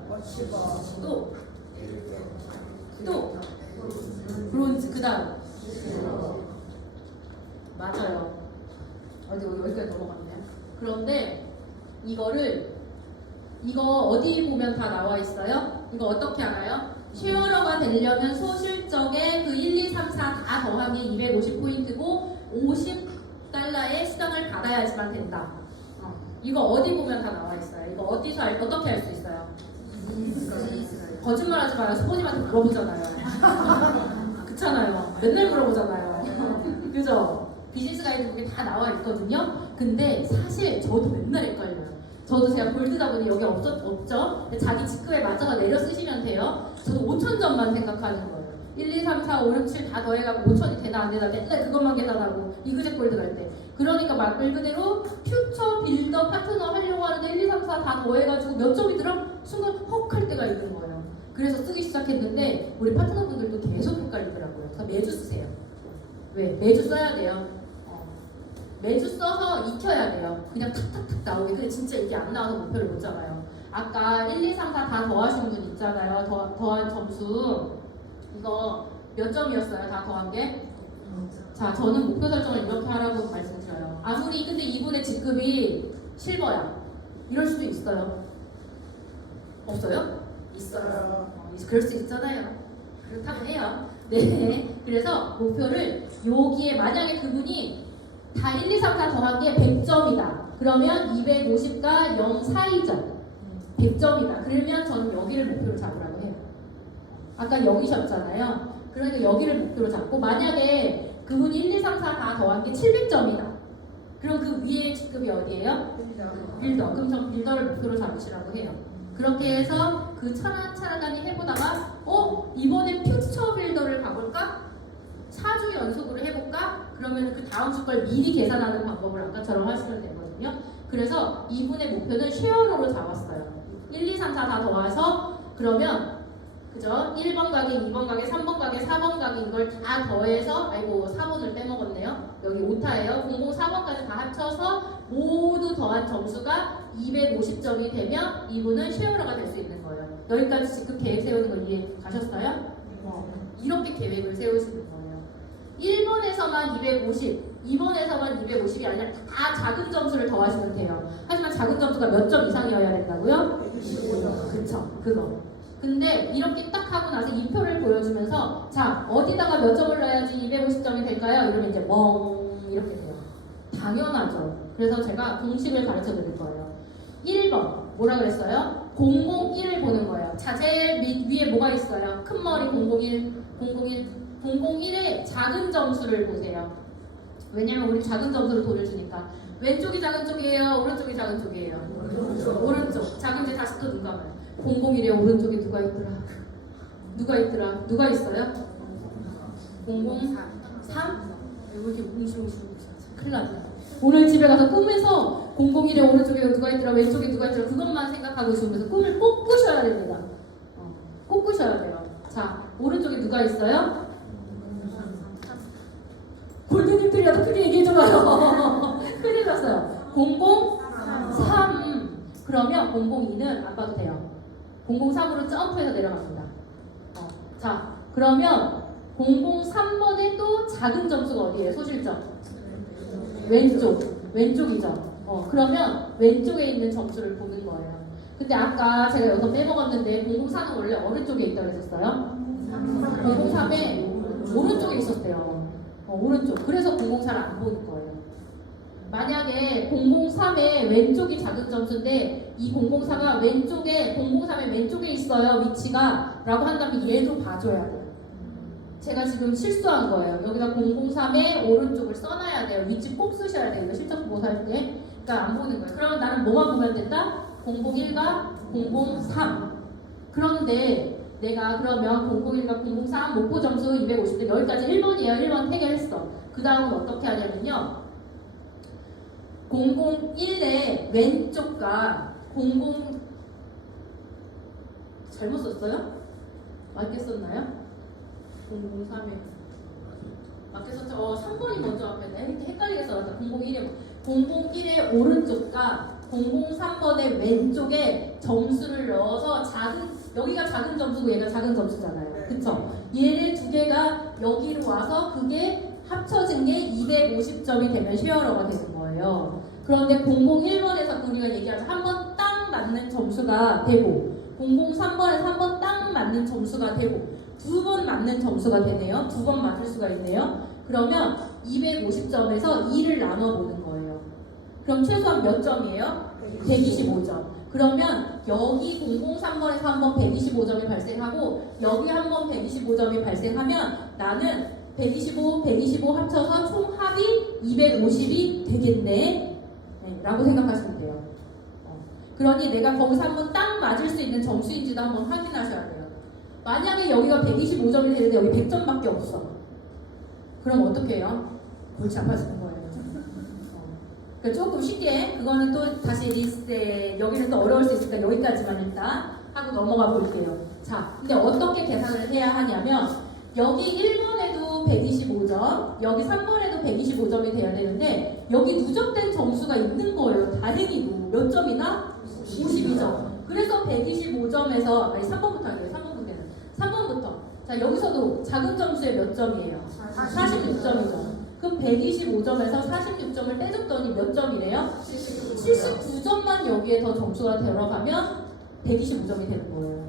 또 브론즈. 그 다음 맞아요. 여기까지 넘어갔네요. 그런데 이거 어디 보면 다 나와 있어요? 이거 어떻게 알아요? 쉐어러가 되려면 소실적에 그 1, 2, 3, 4 다 더하기 250포인트고 50달러의 수당을 받아야지만 된다. 이거 어디 보면 다 나와 있어요. 이거 어디서 어떻게 알 수 있어요? 거짓말하지 마요. 스포님한테 물어보잖아요. 그렇잖아요. 맨날 물어보잖아요. 그죠? 비즈니스 가이드북에 다 나와 있거든요. 근데 사실 저도 맨날 헷갈려요. 저도 제가 골드다 보니 여기 없죠? 근데 자기 직급에 맞춰서 내려 쓰시면 돼요. 저도 5,000점만 생각하는 거예요. 1, 2, 3, 4, 5, 6, 7 다 더해가고 5,000이 되나 안 되나 맨날 그것만 계산하고 이그젝 골드 갈 때. 그러니까 말 그대로 퓨처 빌더 파트너 하려고 하는데 1, 2, 3, 4 다 더해가지고 몇 점이 들어? 순간 헉 할 때가 있는 거예요. 그래서 쓰기 시작했는데 우리 파트너분들도 계속 헷갈리더라고요. 그래서 매주 쓰세요. 왜? 매주 써야 돼요. 매주 써서 익혀야 돼요. 그냥 탁탁탁 나오게. 근데 진짜 이게 안 나와서 목표를 못 잡아요. 아까 1, 2, 3, 4 다 더하신 분 있잖아요. 더한 점수. 이거 몇 점이었어요? 다 더한 게? 자, 저는 목표 설정을 이렇게 하라고 말씀드려요. 아무리 근데 이분의 직급이 실버야. 이럴 수도 있어요. 없어요? 있어요. 그럴 수 있잖아요. 그렇다고 해요. 네. 그래서 목표를 여기에 만약에 그분이 다 1, 2, 3, 4 더한 게 100점이다. 그러면 250과 0 사이점. 100점이다. 그러면 저는 여기를 목표로 잡으라고 해요. 아까 0이셨잖아요. 그러니까 여기를 목표로 잡고 만약에 그분이 1, 2, 3, 4 다 더한 게 700점이다. 그럼 그 위에 직급이 어디예요? 빌더. 그럼 저 빌더를 목표로 잡으시라고 해요. 그렇게 해서 그 차라차라간이 해보다가 이번에 퓨처 빌더를 가볼까? 4주 연속으로 해볼까? 그러면 그 다음 주 걸 미리 계산하는 방법을 아까처럼 하시면 되거든요. 그래서 이분의 목표는 쉐어로로 잡았어요. 1, 2, 3, 4 다 더해서 그러면 그죠? 1번 가게, 2번 가게, 3번 가게, 4번 가게 이걸 다 더해서 아이고 4번을 빼먹었네요. 여기 오타예요. 004번까지 다 합쳐서 모두 더한 점수가 250점이 되면 이분은 쉐어러가 될 수 있는 거예요. 여기까지 지금 계획 세우는 거 이해 가셨어요? 이렇게 계획을 세우시는 거예요. 1번에서만 250, 2번에서만 250이 아니라 다 작은 점수를 더하시면 돼요. 하지만 작은 점수가 몇 점 이상이어야 된다고요? 125점. 그쵸, 그거. 근데 이렇게 딱 하고 나서 이 표를 보여주면서 자, 어디다가 몇 점을 넣어야지 250점이 될까요? 이러면 이제 멍 이렇게 돼요. 당연하죠. 그래서 제가 공식을 가르쳐 드릴 거예요. 1번 뭐라 그랬어요? 001을 보는 거예요. 자, 제일 위에 뭐가 있어요? 큰 머리 001의 작은 점수를 보세요. 왜냐면 우리 작은 점수를 돈을 주니까. 왼쪽이 작은 쪽이에요? 오른쪽이 작은 쪽이에요? 오른쪽. 자, 그럼 이제 다시 또 누가 봐요? 001의 오른쪽에 누가 있더라? 누가 있어요? 003? 왜 이렇게 뭉실뭉실 큰일 났다. 오늘 집에 가서 꿈에서 001의 오른쪽에 누가 있더라, 왼쪽에 누가 있더라 그것만 생각하고 주무면서 꿈을 꼭 꾸셔야 됩니다. 꼭 꾸셔야 돼요. 자, 오른쪽에 누가 있어요? 골드님들이라도 크게 얘기해줘봐요. 큰일 났어요. 003. 그러면 002는 안 봐도 돼요. 003으로 점프해서 내려갑니다. 자, 그러면 003번에 또 작은 점수가 어디예요? 소실점. 왼쪽이죠. 그러면 왼쪽에 있는 점수를 보는 거예요. 근데 아까 제가 여기서 빼먹었는데 004는 원래 오른쪽에 있다고 했었어요. 003에 오른쪽에 있었대요. 오른쪽. 그래서 004를 안 보는 거예요. 만약에 003의 왼쪽이 작은 점수인데 이 004가 003의 왼쪽에 있어요. 위치가 라고 한다면 얘도 봐줘야 돼요. 제가 지금 실수한 거예요. 여기다 003의 오른쪽을 써놔야 돼요. 위치 꼭 쓰셔야 돼요. 이거 실적 보고할 때. 그러니까 안 보는 거예요. 그러면 나는 뭐만 보면 된다? 001과 003. 그런데 내가 그러면 001과 003 목표 점수 250대 여기까지 1번이에요. 1번 해결했어. 그 다음은 어떻게 하냐면요. 001의 왼쪽과 00 잘못 썼어요? 맞게 썼나요? 003에 맞게 썼죠? 3번이 먼저 앞에네. 헷갈리게 써놨다. 001의 오른쪽과 003번의 왼쪽에 점수를 넣어서 여기가 작은 점수고 얘가 작은 점수잖아요. 그쵸? 얘네 두 개가 여기로 와서 그게 합쳐진 게 250점이 되면 쉐어러가 되는 거예요. 그런데 001번에서 우리가 얘기하자 한 번 딱 맞는 점수가 되고 003번에서 한 번 딱 맞는 점수가 되고 두 번 맞는 점수가 되네요. 두 번 맞을 수가 있네요. 그러면 250점에서 2를 나눠보는 거예요. 그럼 최소한 몇 점이에요? 125점. 그러면 여기 003번에서 한번 125점이 발생하고 여기 한번 125점이 발생하면 나는 125, 125 합쳐서 총 합이 250이 되겠네 라고 생각하시면 돼요. 그러니 내가 거기서 한번 딱 맞을 수 있는 점수인지도 한번 확인하셔야 돼요. 만약에 여기가 125점이 되는데 여기 100점밖에 없어. 그럼 어떻게 해요? 골치 아파지는 거예요. 그러니까 조금 쉽게 그거는 또 다시 리스트에 여기는 또 어려울 수 있으니까 여기까지만 일단 하고 넘어가 볼게요. 자, 근데 어떻게 계산을 해야 하냐면 여기 1번에도 125점, 여기 3번에도 125점이 돼야 되는데 여기 누적된 점수가 있는 거예요. 다행히도 몇 점이나? 52점. 그래서 125점에서 아니 3번부터 할게요. 3번부터. 자, 여기서도 작은 점수에 몇 점이에요? 46점이죠. 그럼 125점에서 46점을 빼줬더니 몇 점이래요? 79점만 여기에 더 점수가 들어가면 125점이 되는 거예요.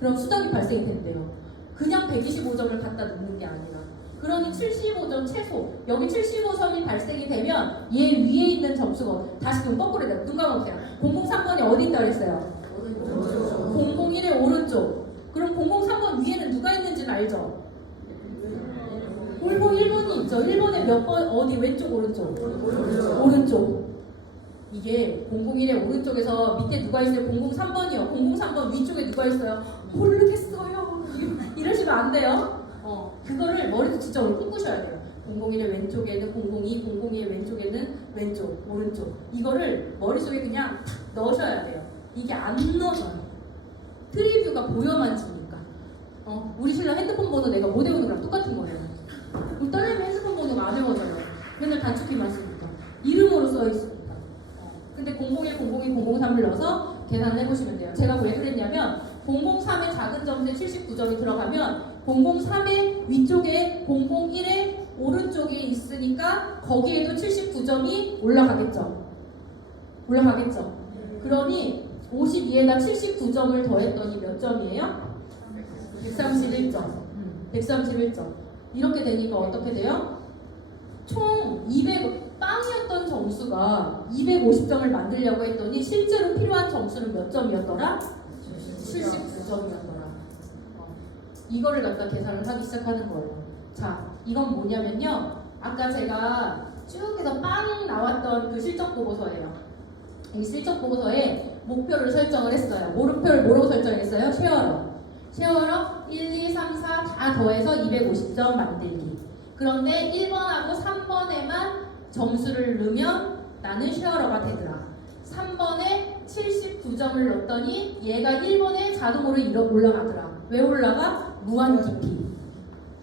그럼 수덕이 발생이 된대요. 그냥 125점을 갖다 놓는 게 아니라. 그러니 75점 최소. 여기 75점이 발생이 되면 얘 위에 있는 점수가 다시 좀 거꾸로 해요. 눈 감아보세요. 003번이 어디 있다고 했어요? 001의 오른쪽. 그럼 003번 위에는 누가 있는지는 알죠? 1번이 있죠. 1번에 몇 번, 어디, 왼쪽, 오른쪽? 오른쪽. 이게 001의 오른쪽에서 밑에 누가 있어요? 003번이요. 003번 위쪽에 누가 있어요? 모르겠어요. 이러시면 안 돼요. 그거를 머리도 진짜 오늘 끄셔야 돼요. 001의 왼쪽에는 002, 002의 왼쪽에는 왼쪽, 오른쪽. 이거를 머릿속에 그냥 넣으셔야 돼요. 이게 안 넣어져요. 트리뷰가 보여만 주니까. 우리 신랑 핸드폰 번호 내가 못 외우는 거랑 똑같은 거예요. 우리 딸내미 핸드폰 번호가 안 외워져요. 맨날 단축키만 쓰니까. 이름으로 써 있으니까. 근데 001, 002, 003을 넣어서 계산을 해보시면 돼요. 제가 왜 그랬냐면 003의 작은 점수에 79점이 들어가면 003의 위쪽에 001의 오른쪽에 있으니까 거기에도 79점이 올라가겠죠. 그러니 52에다 79점을 더했더니 몇 점이에요? 131점. 이렇게 되니까 어떻게 돼요? 총 200, 빵이었던 점수가 250점을 만들려고 했더니 실제로 필요한 점수는 몇 점이었더라? 79점이었더라. 이거를 갖다 계산을 하기 시작하는 거예요. 자, 이건 뭐냐면요. 아까 제가 쭉 해서 빵 나왔던 그 실적 보고서예요. 이 실적 보고서에 목표를 설정을 했어요. 목표를 뭐라고 설정했어요? 쉐어러 1, 2, 3, 4 다 더해서 250점 만들기. 그런데 1번하고 3번에만 점수를 넣으면 나는 쉐어러가 되더라. 3번에 79점을 넣었더니 얘가 1번에 자동으로 올라가더라. 왜 올라가? 무한 깊이.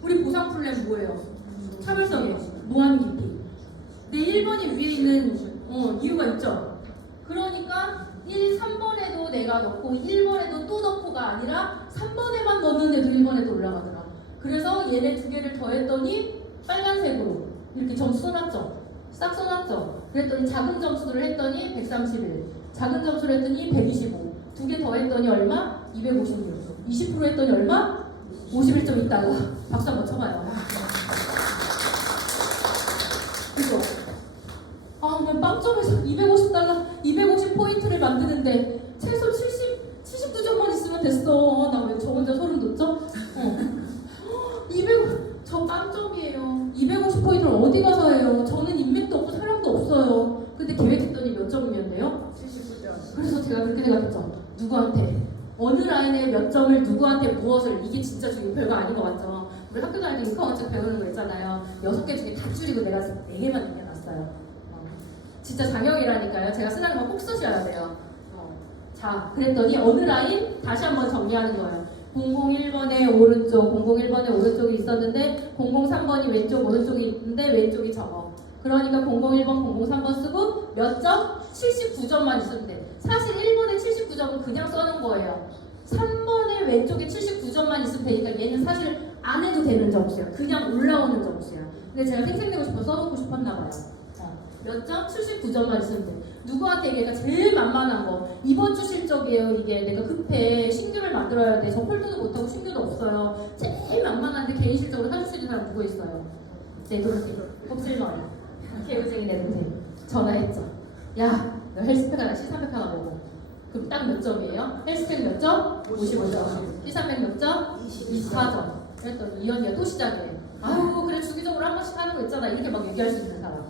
우리 보상 플랜 뭐예요? 참을성이에요. 무한 깊이. 내 1번이 위에 있는 이유가 있죠. 그러니까 3번에도 내가 넣고 1번에도 또 넣고가 아니라 3번에만 넣었는데도 1번에도 올라가더라. 그래서 얘네 두 개를 더했더니 빨간색으로 이렇게 점수 써놨죠. 싹 써놨죠. 그랬더니 작은 점수를 했더니 131, 작은 점수를 했더니 125, 두 개 더했더니 얼마? 256. 20% 했더니 얼마? 51.2달러. 박수 한번 쳐봐요. 그죠? 그냥 빵점에서 250달러, 250포인트를 만드는데 최소 79점만 있으면 됐어. 나 왜 저 혼자 소름 돋죠? 저 빵점이에요. 250포인트를 어디 가서 해요? 저는 인맥도 없고 사람도 없어요. 근데 계획했더니 몇 점이면 돼요? 79점. 그래서 제가 그렇게 생각했죠. 누구한테? 어느 라인에 몇 점을 누구한테 무엇을, 이게 진짜 지금 별거 아닌 거 맞죠? 우리 학교 다닐 때 인카운트 배우는 거 있잖아요. 6개 중에 다 줄이고 내가 4개만 남겨놨어요. 진짜 장영이라니까요. 제가 쓰라는 거 꼭 쓰셔야 돼요. 자, 그랬더니 어느 라인? 다시 한번 정리하는 거예요. 001번의 오른쪽, 001번의 오른쪽이 있었는데 003번이 왼쪽, 오른쪽이 있는데 왼쪽이 적어. 그러니까 001번, 003번 쓰고 몇 점? 79점만 있으면 돼. 사실 1번에 79점은 그냥 써는 거예요. 3번에 왼쪽에 79점만 있으면 되니까 얘는 사실 안 해도 되는 점수야. 그냥 올라오는 점수야. 근데 제가 생생내고 싶어 써놓고 싶었나 봐요. 몇 점? 79점만 있으면 돼. 누구한테 얘가 제일 만만한 거. 이번 주 실적이에요. 이게 내가 급해. 신규를 만들어야 돼. 저 폴더도 못하고 신규도 없어요. 제일 만만한데 개인 실적으로 사줄 수 있는 사람 누구 있어요? 내 동생. 곱슬머리. 개우쟁이 내 동생. 전화했죠. 야, 너 헬스팩 하나, C300 하나 먹어. 그럼 딱 몇 점이에요? 헬스텍 몇 점? 55점. P300 몇 점? 24점. 그랬더니 이현이가 또 시작해. 아유 그래 주기적으로 한 번씩 하는 거 있잖아. 이렇게 막 얘기할 수 있는 사람.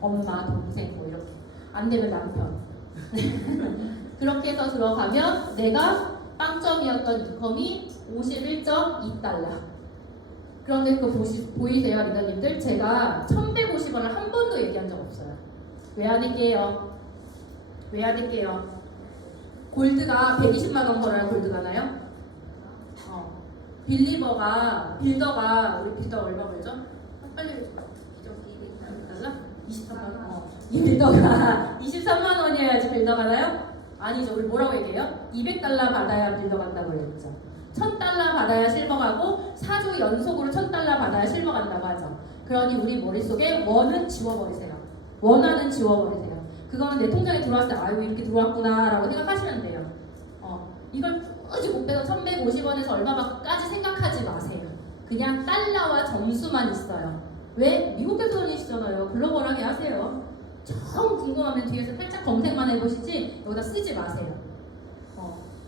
엄마, 동생 뭐 이렇게. 안 되면 남편. 그렇게 해서 들어가면 내가 빵점이었던 인컴이 51.2달러. 그런데 그거 보이세요 리더님들? 제가 1150원을 한 번도 얘기한 적 없어요. 왜 안 할게요? 왜 안 할게요? 골드가 120만 원 벌어야 골드가 나요? 빌더가 우리 빌더 얼마 벌죠? 빨리 달라? 23만 원. 이 빌더가 23만 원이어야지 빌더가 나요? 아니죠. 우리 뭐라고 얘기해요? 200달러 받아야 빌더 간다고 했죠. 1000달러 받아야 실버 가고 4주 연속으로 1000달러 받아야 실버 간다고 하죠. 그러니 우리 머릿속에 원은 지워버리세요. 원화는 지워버리세요. 그거는 내 통장에 들어왔을 때 아이고 이렇게 들어왔구나 라고 생각하시면 돼요. 이걸 굳이 못 빼서 1150원에서 얼마까지 생각하지 마세요. 그냥 달러와 점수만 있어요. 왜? 미국에서 돈이시잖아요. 글로벌하게 하세요. 정 궁금하면 뒤에서 살짝 검색만 해보시지 여기다 쓰지 마세요.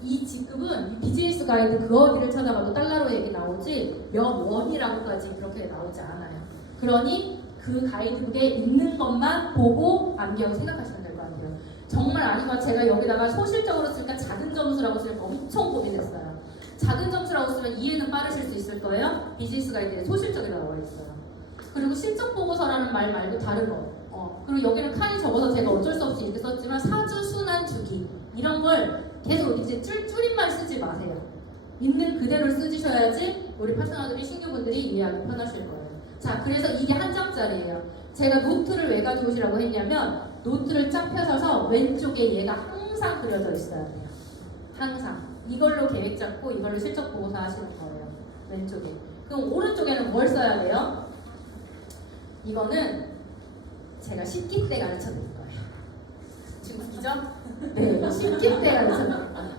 이 직급은 이 비즈니스 가이드 그 어디를 찾아봐도 달러로 얘기 나오지 몇 원이라고까지 그렇게 나오지 않아요. 그러니 그 가이드북에 있는 것만 보고 암기하고 생각하시면 될 것 같아요. 정말 아니면 제가 여기다가 소실적으로 쓸까 작은 점수라고 쓸까 엄청 고민했어요. 작은 점수라고 쓰면 이해는 빠르실 수 있을 거예요. 비즈니스 가이드에 소실적이 나와 있어요. 그리고 실적 보고서라는 말 말고 다른 거. 그리고 여기는 칸이 적어서 제가 어쩔 수 없이 이렇게 썼지만 사주 순환 주기 이런 걸 계속 이제 줄임말 쓰지 마세요. 있는 그대로 쓰셔야지 우리 파트너들이 신규분들이 이해하기 편하실 거예요. 자, 그래서 이게 한 장짜리예요. 제가 노트를 왜 가져오시라고 했냐면 노트를 쫙 펴셔서 왼쪽에 얘가 항상 그려져 있어야 돼요. 항상. 이걸로 계획 잡고 이걸로 실적 보고서 하시는 거예요. 왼쪽에. 그럼 오른쪽에는 뭘 써야 돼요? 이거는 제가 10기 때 가르쳐 드릴 거예요. 지금 웃기죠? 네, 10기 때 가르쳐 드릴 거예요.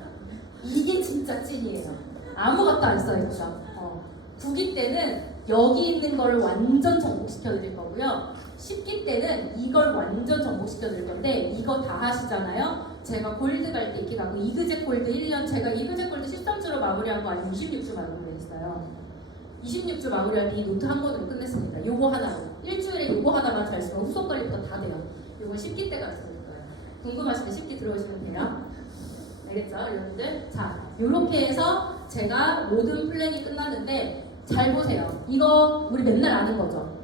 이게 진짜 찐이에요. 아무것도 안 써있죠. 9기 때는 여기 있는 거를 완전 정복시켜 드릴 거고요. 10기 때는 이걸 완전 정복시켜 드릴 건데 이거 다 하시잖아요. 제가 골드 갈 때 이렇게 가고 이그제 골드 1년 제가 이그제 골드 13주로 마무리한 거 아니면 26주 마무리했어요. 26주 마무리할 때 이 노트 한 번으로 끝냈습니다. 요거 하나로. 일주일에 요거 하나만 잘 쓰면 후속 관리부터 다 돼요. 요거 10기 때 가르쳐 드릴 거예요. 궁금하시면 10기 들어오시면 돼요. 알겠죠? 여러분들? 자, 요렇게 해서 제가 모든 플랜이 끝났는데 잘 보세요. 이거 우리 맨날 아는 거죠?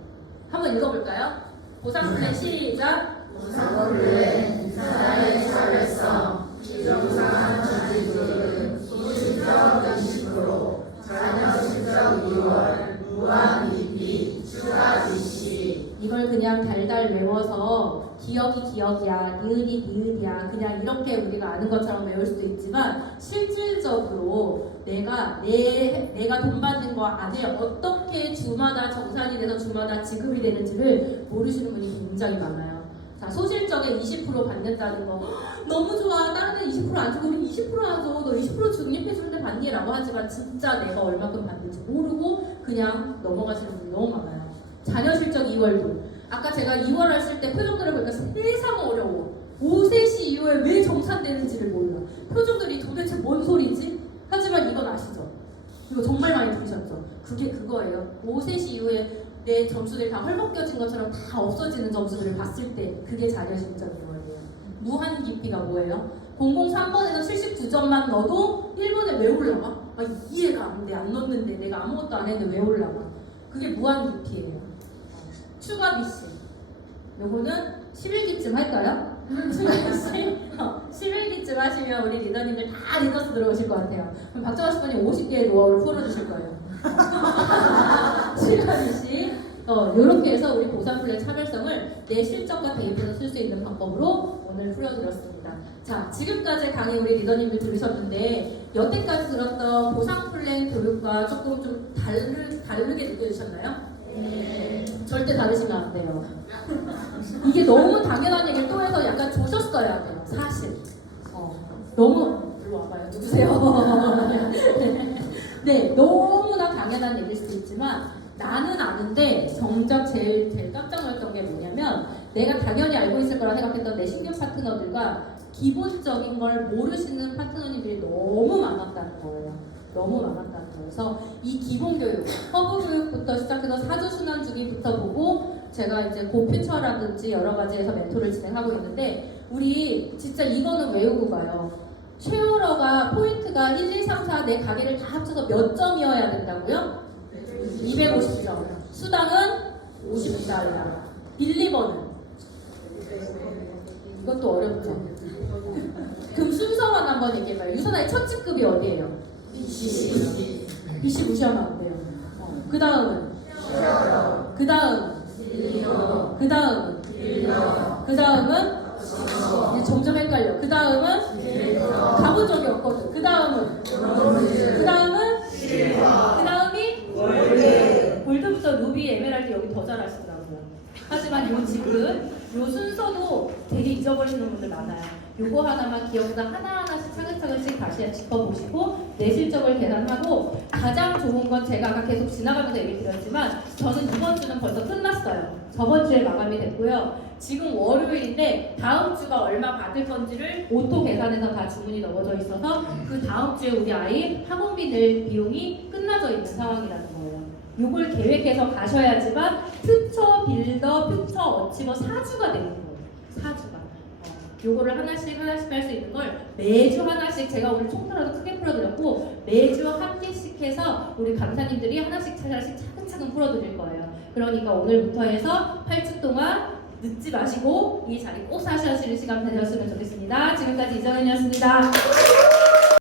한번 읽어볼까요? 보상 플랜 시작! 보상 플랜, 사의 차별성, 실용상 전지들은 소실적 20%, 자녀 실적 2월, 무한 BP, 추가 지시. 이걸 그냥 달달 외워서 기억이 기억이야, 니은이 니은이야 그냥 이렇게 우리가 아는 것처럼 외울 수도 있지만 실질적으로 내가 돈 받는 거 안에 어떻게 주마다 정산이 돼서 주마다 지급이 되는지를 모르시는 분이 굉장히 많아요. 자, 소실적에 20% 받는다는 거 너무 좋아. 다른 데 20% 안 주고 우리 20% 하죠. 너 20% 적립해주는데 받니? 라고 하지만 진짜 내가 얼마큼 받는지 모르고 그냥 넘어가시는 분이 너무 많아요. 자녀 실적 2월도 아까 제가 2월 했을 때 표정들을 보니까 세상 어려워. 5세시 이후에 왜 정산되는지를 몰라. 표정들이 도대체 뭔 소리지? 하지만 이건 아시죠? 이거 정말 많이 들으셨죠? 그게 그거예요. 5세시 이후에 내 점수들이 다 헐벗겨진 것처럼 다 없어지는 점수들을 봤을 때 그게 자녀 실적 2월이에요. 무한 깊이가 뭐예요? 003번에서 79점만 넣어도 1번에 왜 올라가? 이해가 안 돼. 안 넣었는데 내가 아무것도 안 했는데 왜 올라가? 그게 무한 깊이예요. 추가 BC. 요거는 11기쯤 할까요? 추가 BC. 11기쯤 하시면 우리 리더님들 다 리더스 들어오실 것 같아요. 그럼 박정아 씨분이 50개의 노하우를 풀어주실 거예요. 추가 BC. 요렇게 해서 우리 보상 플랜 차별성을 내 실적과 대입해서 쓸 수 있는 방법으로 오늘 풀어드렸습니다. 자, 지금까지 강의 우리 리더님들 들으셨는데 여태까지 들었던 보상 플랜 교육과 조금 좀 다르게 느껴지셨나요? 네. 절대 다르시면 안 돼요. 이게 너무 당연한 얘기를 또 해서 약간 조셨어야 돼요. 사실. 너무 일로 와봐요. 누구세요? 네, 너무나 당연한 얘기일 수도 있지만 나는 아는데 정작 제일 깜짝 놀랐던 게 뭐냐면 내가 당연히 알고 있을 거라 생각했던 내 신규 파트너들과 기본적인 걸 모르시는 파트너님들이 너무 많았다는 거예요. 너무 많았다는 거예요. 그래서 이 기본 교육, 허브 교육부터 시작해서 사주순환 주기부터 보고 제가 이제 고퓨처라든지 여러 가지에서 멘토를 진행하고 있는데 우리 진짜 이거는 외우고 가요. 쉐어러가 포인트가 1, 2, 3, 4 내 가게를 다 합쳐서 몇 점이어야 된다고요? 250점. 수당은 50달러. 빌리버는? 이것도 어렵죠. 그럼 순서만 한번 얘기해봐요. 유선아의 첫 직급이 어디예요? BC 무시하면 안 돼요. 그 다음은? 그 다음? 그 다음은? 그 다음은? 이제 점점 헷갈려. 그 다음은? 가본 적이 없거든. 그 다음은? 그 다음은? 그 다음이? 골드부터 루비, 에메랄드 여기 더 잘하신다고요. 하지만 요 지금 요 순서도 되게 잊어버리시는 분들 많아요. 요거 하나만 기억해서 하나하나씩 차근차근씩 다시 짚어보시고 내 실적을 계산하고 가장 좋은 건 제가 아까 계속 지나가면서 얘기 드렸지만 저는 이번 주는 벌써 끝났어요. 저번 주에 마감이 됐고요. 지금 월요일인데 다음 주가 얼마 받을 건지를 오토 계산해서 다 주문이 넣어져 있어서 그 다음 주에 우리 아이 학원비 낼 비용이 끝나져 있는 상황이라는 거예요. 요걸 계획해서 가셔야지만 퓨처 빌더, 퓨처 어치버 4주가 되는 거예요. 4주가. 요거를 하나씩 할 수 있는 걸 매주 하나씩 제가 오늘 총괄로도 크게 풀어드렸고 매주 한 개씩 해서 우리 강사님들이 하나씩 차근차근 풀어드릴 거예요. 그러니까 오늘부터 해서 8주 동안 늦지 마시고 이 자리 꼭 사셔야 하시는 시간 되셨으면 좋겠습니다. 지금까지 이정현이었습니다.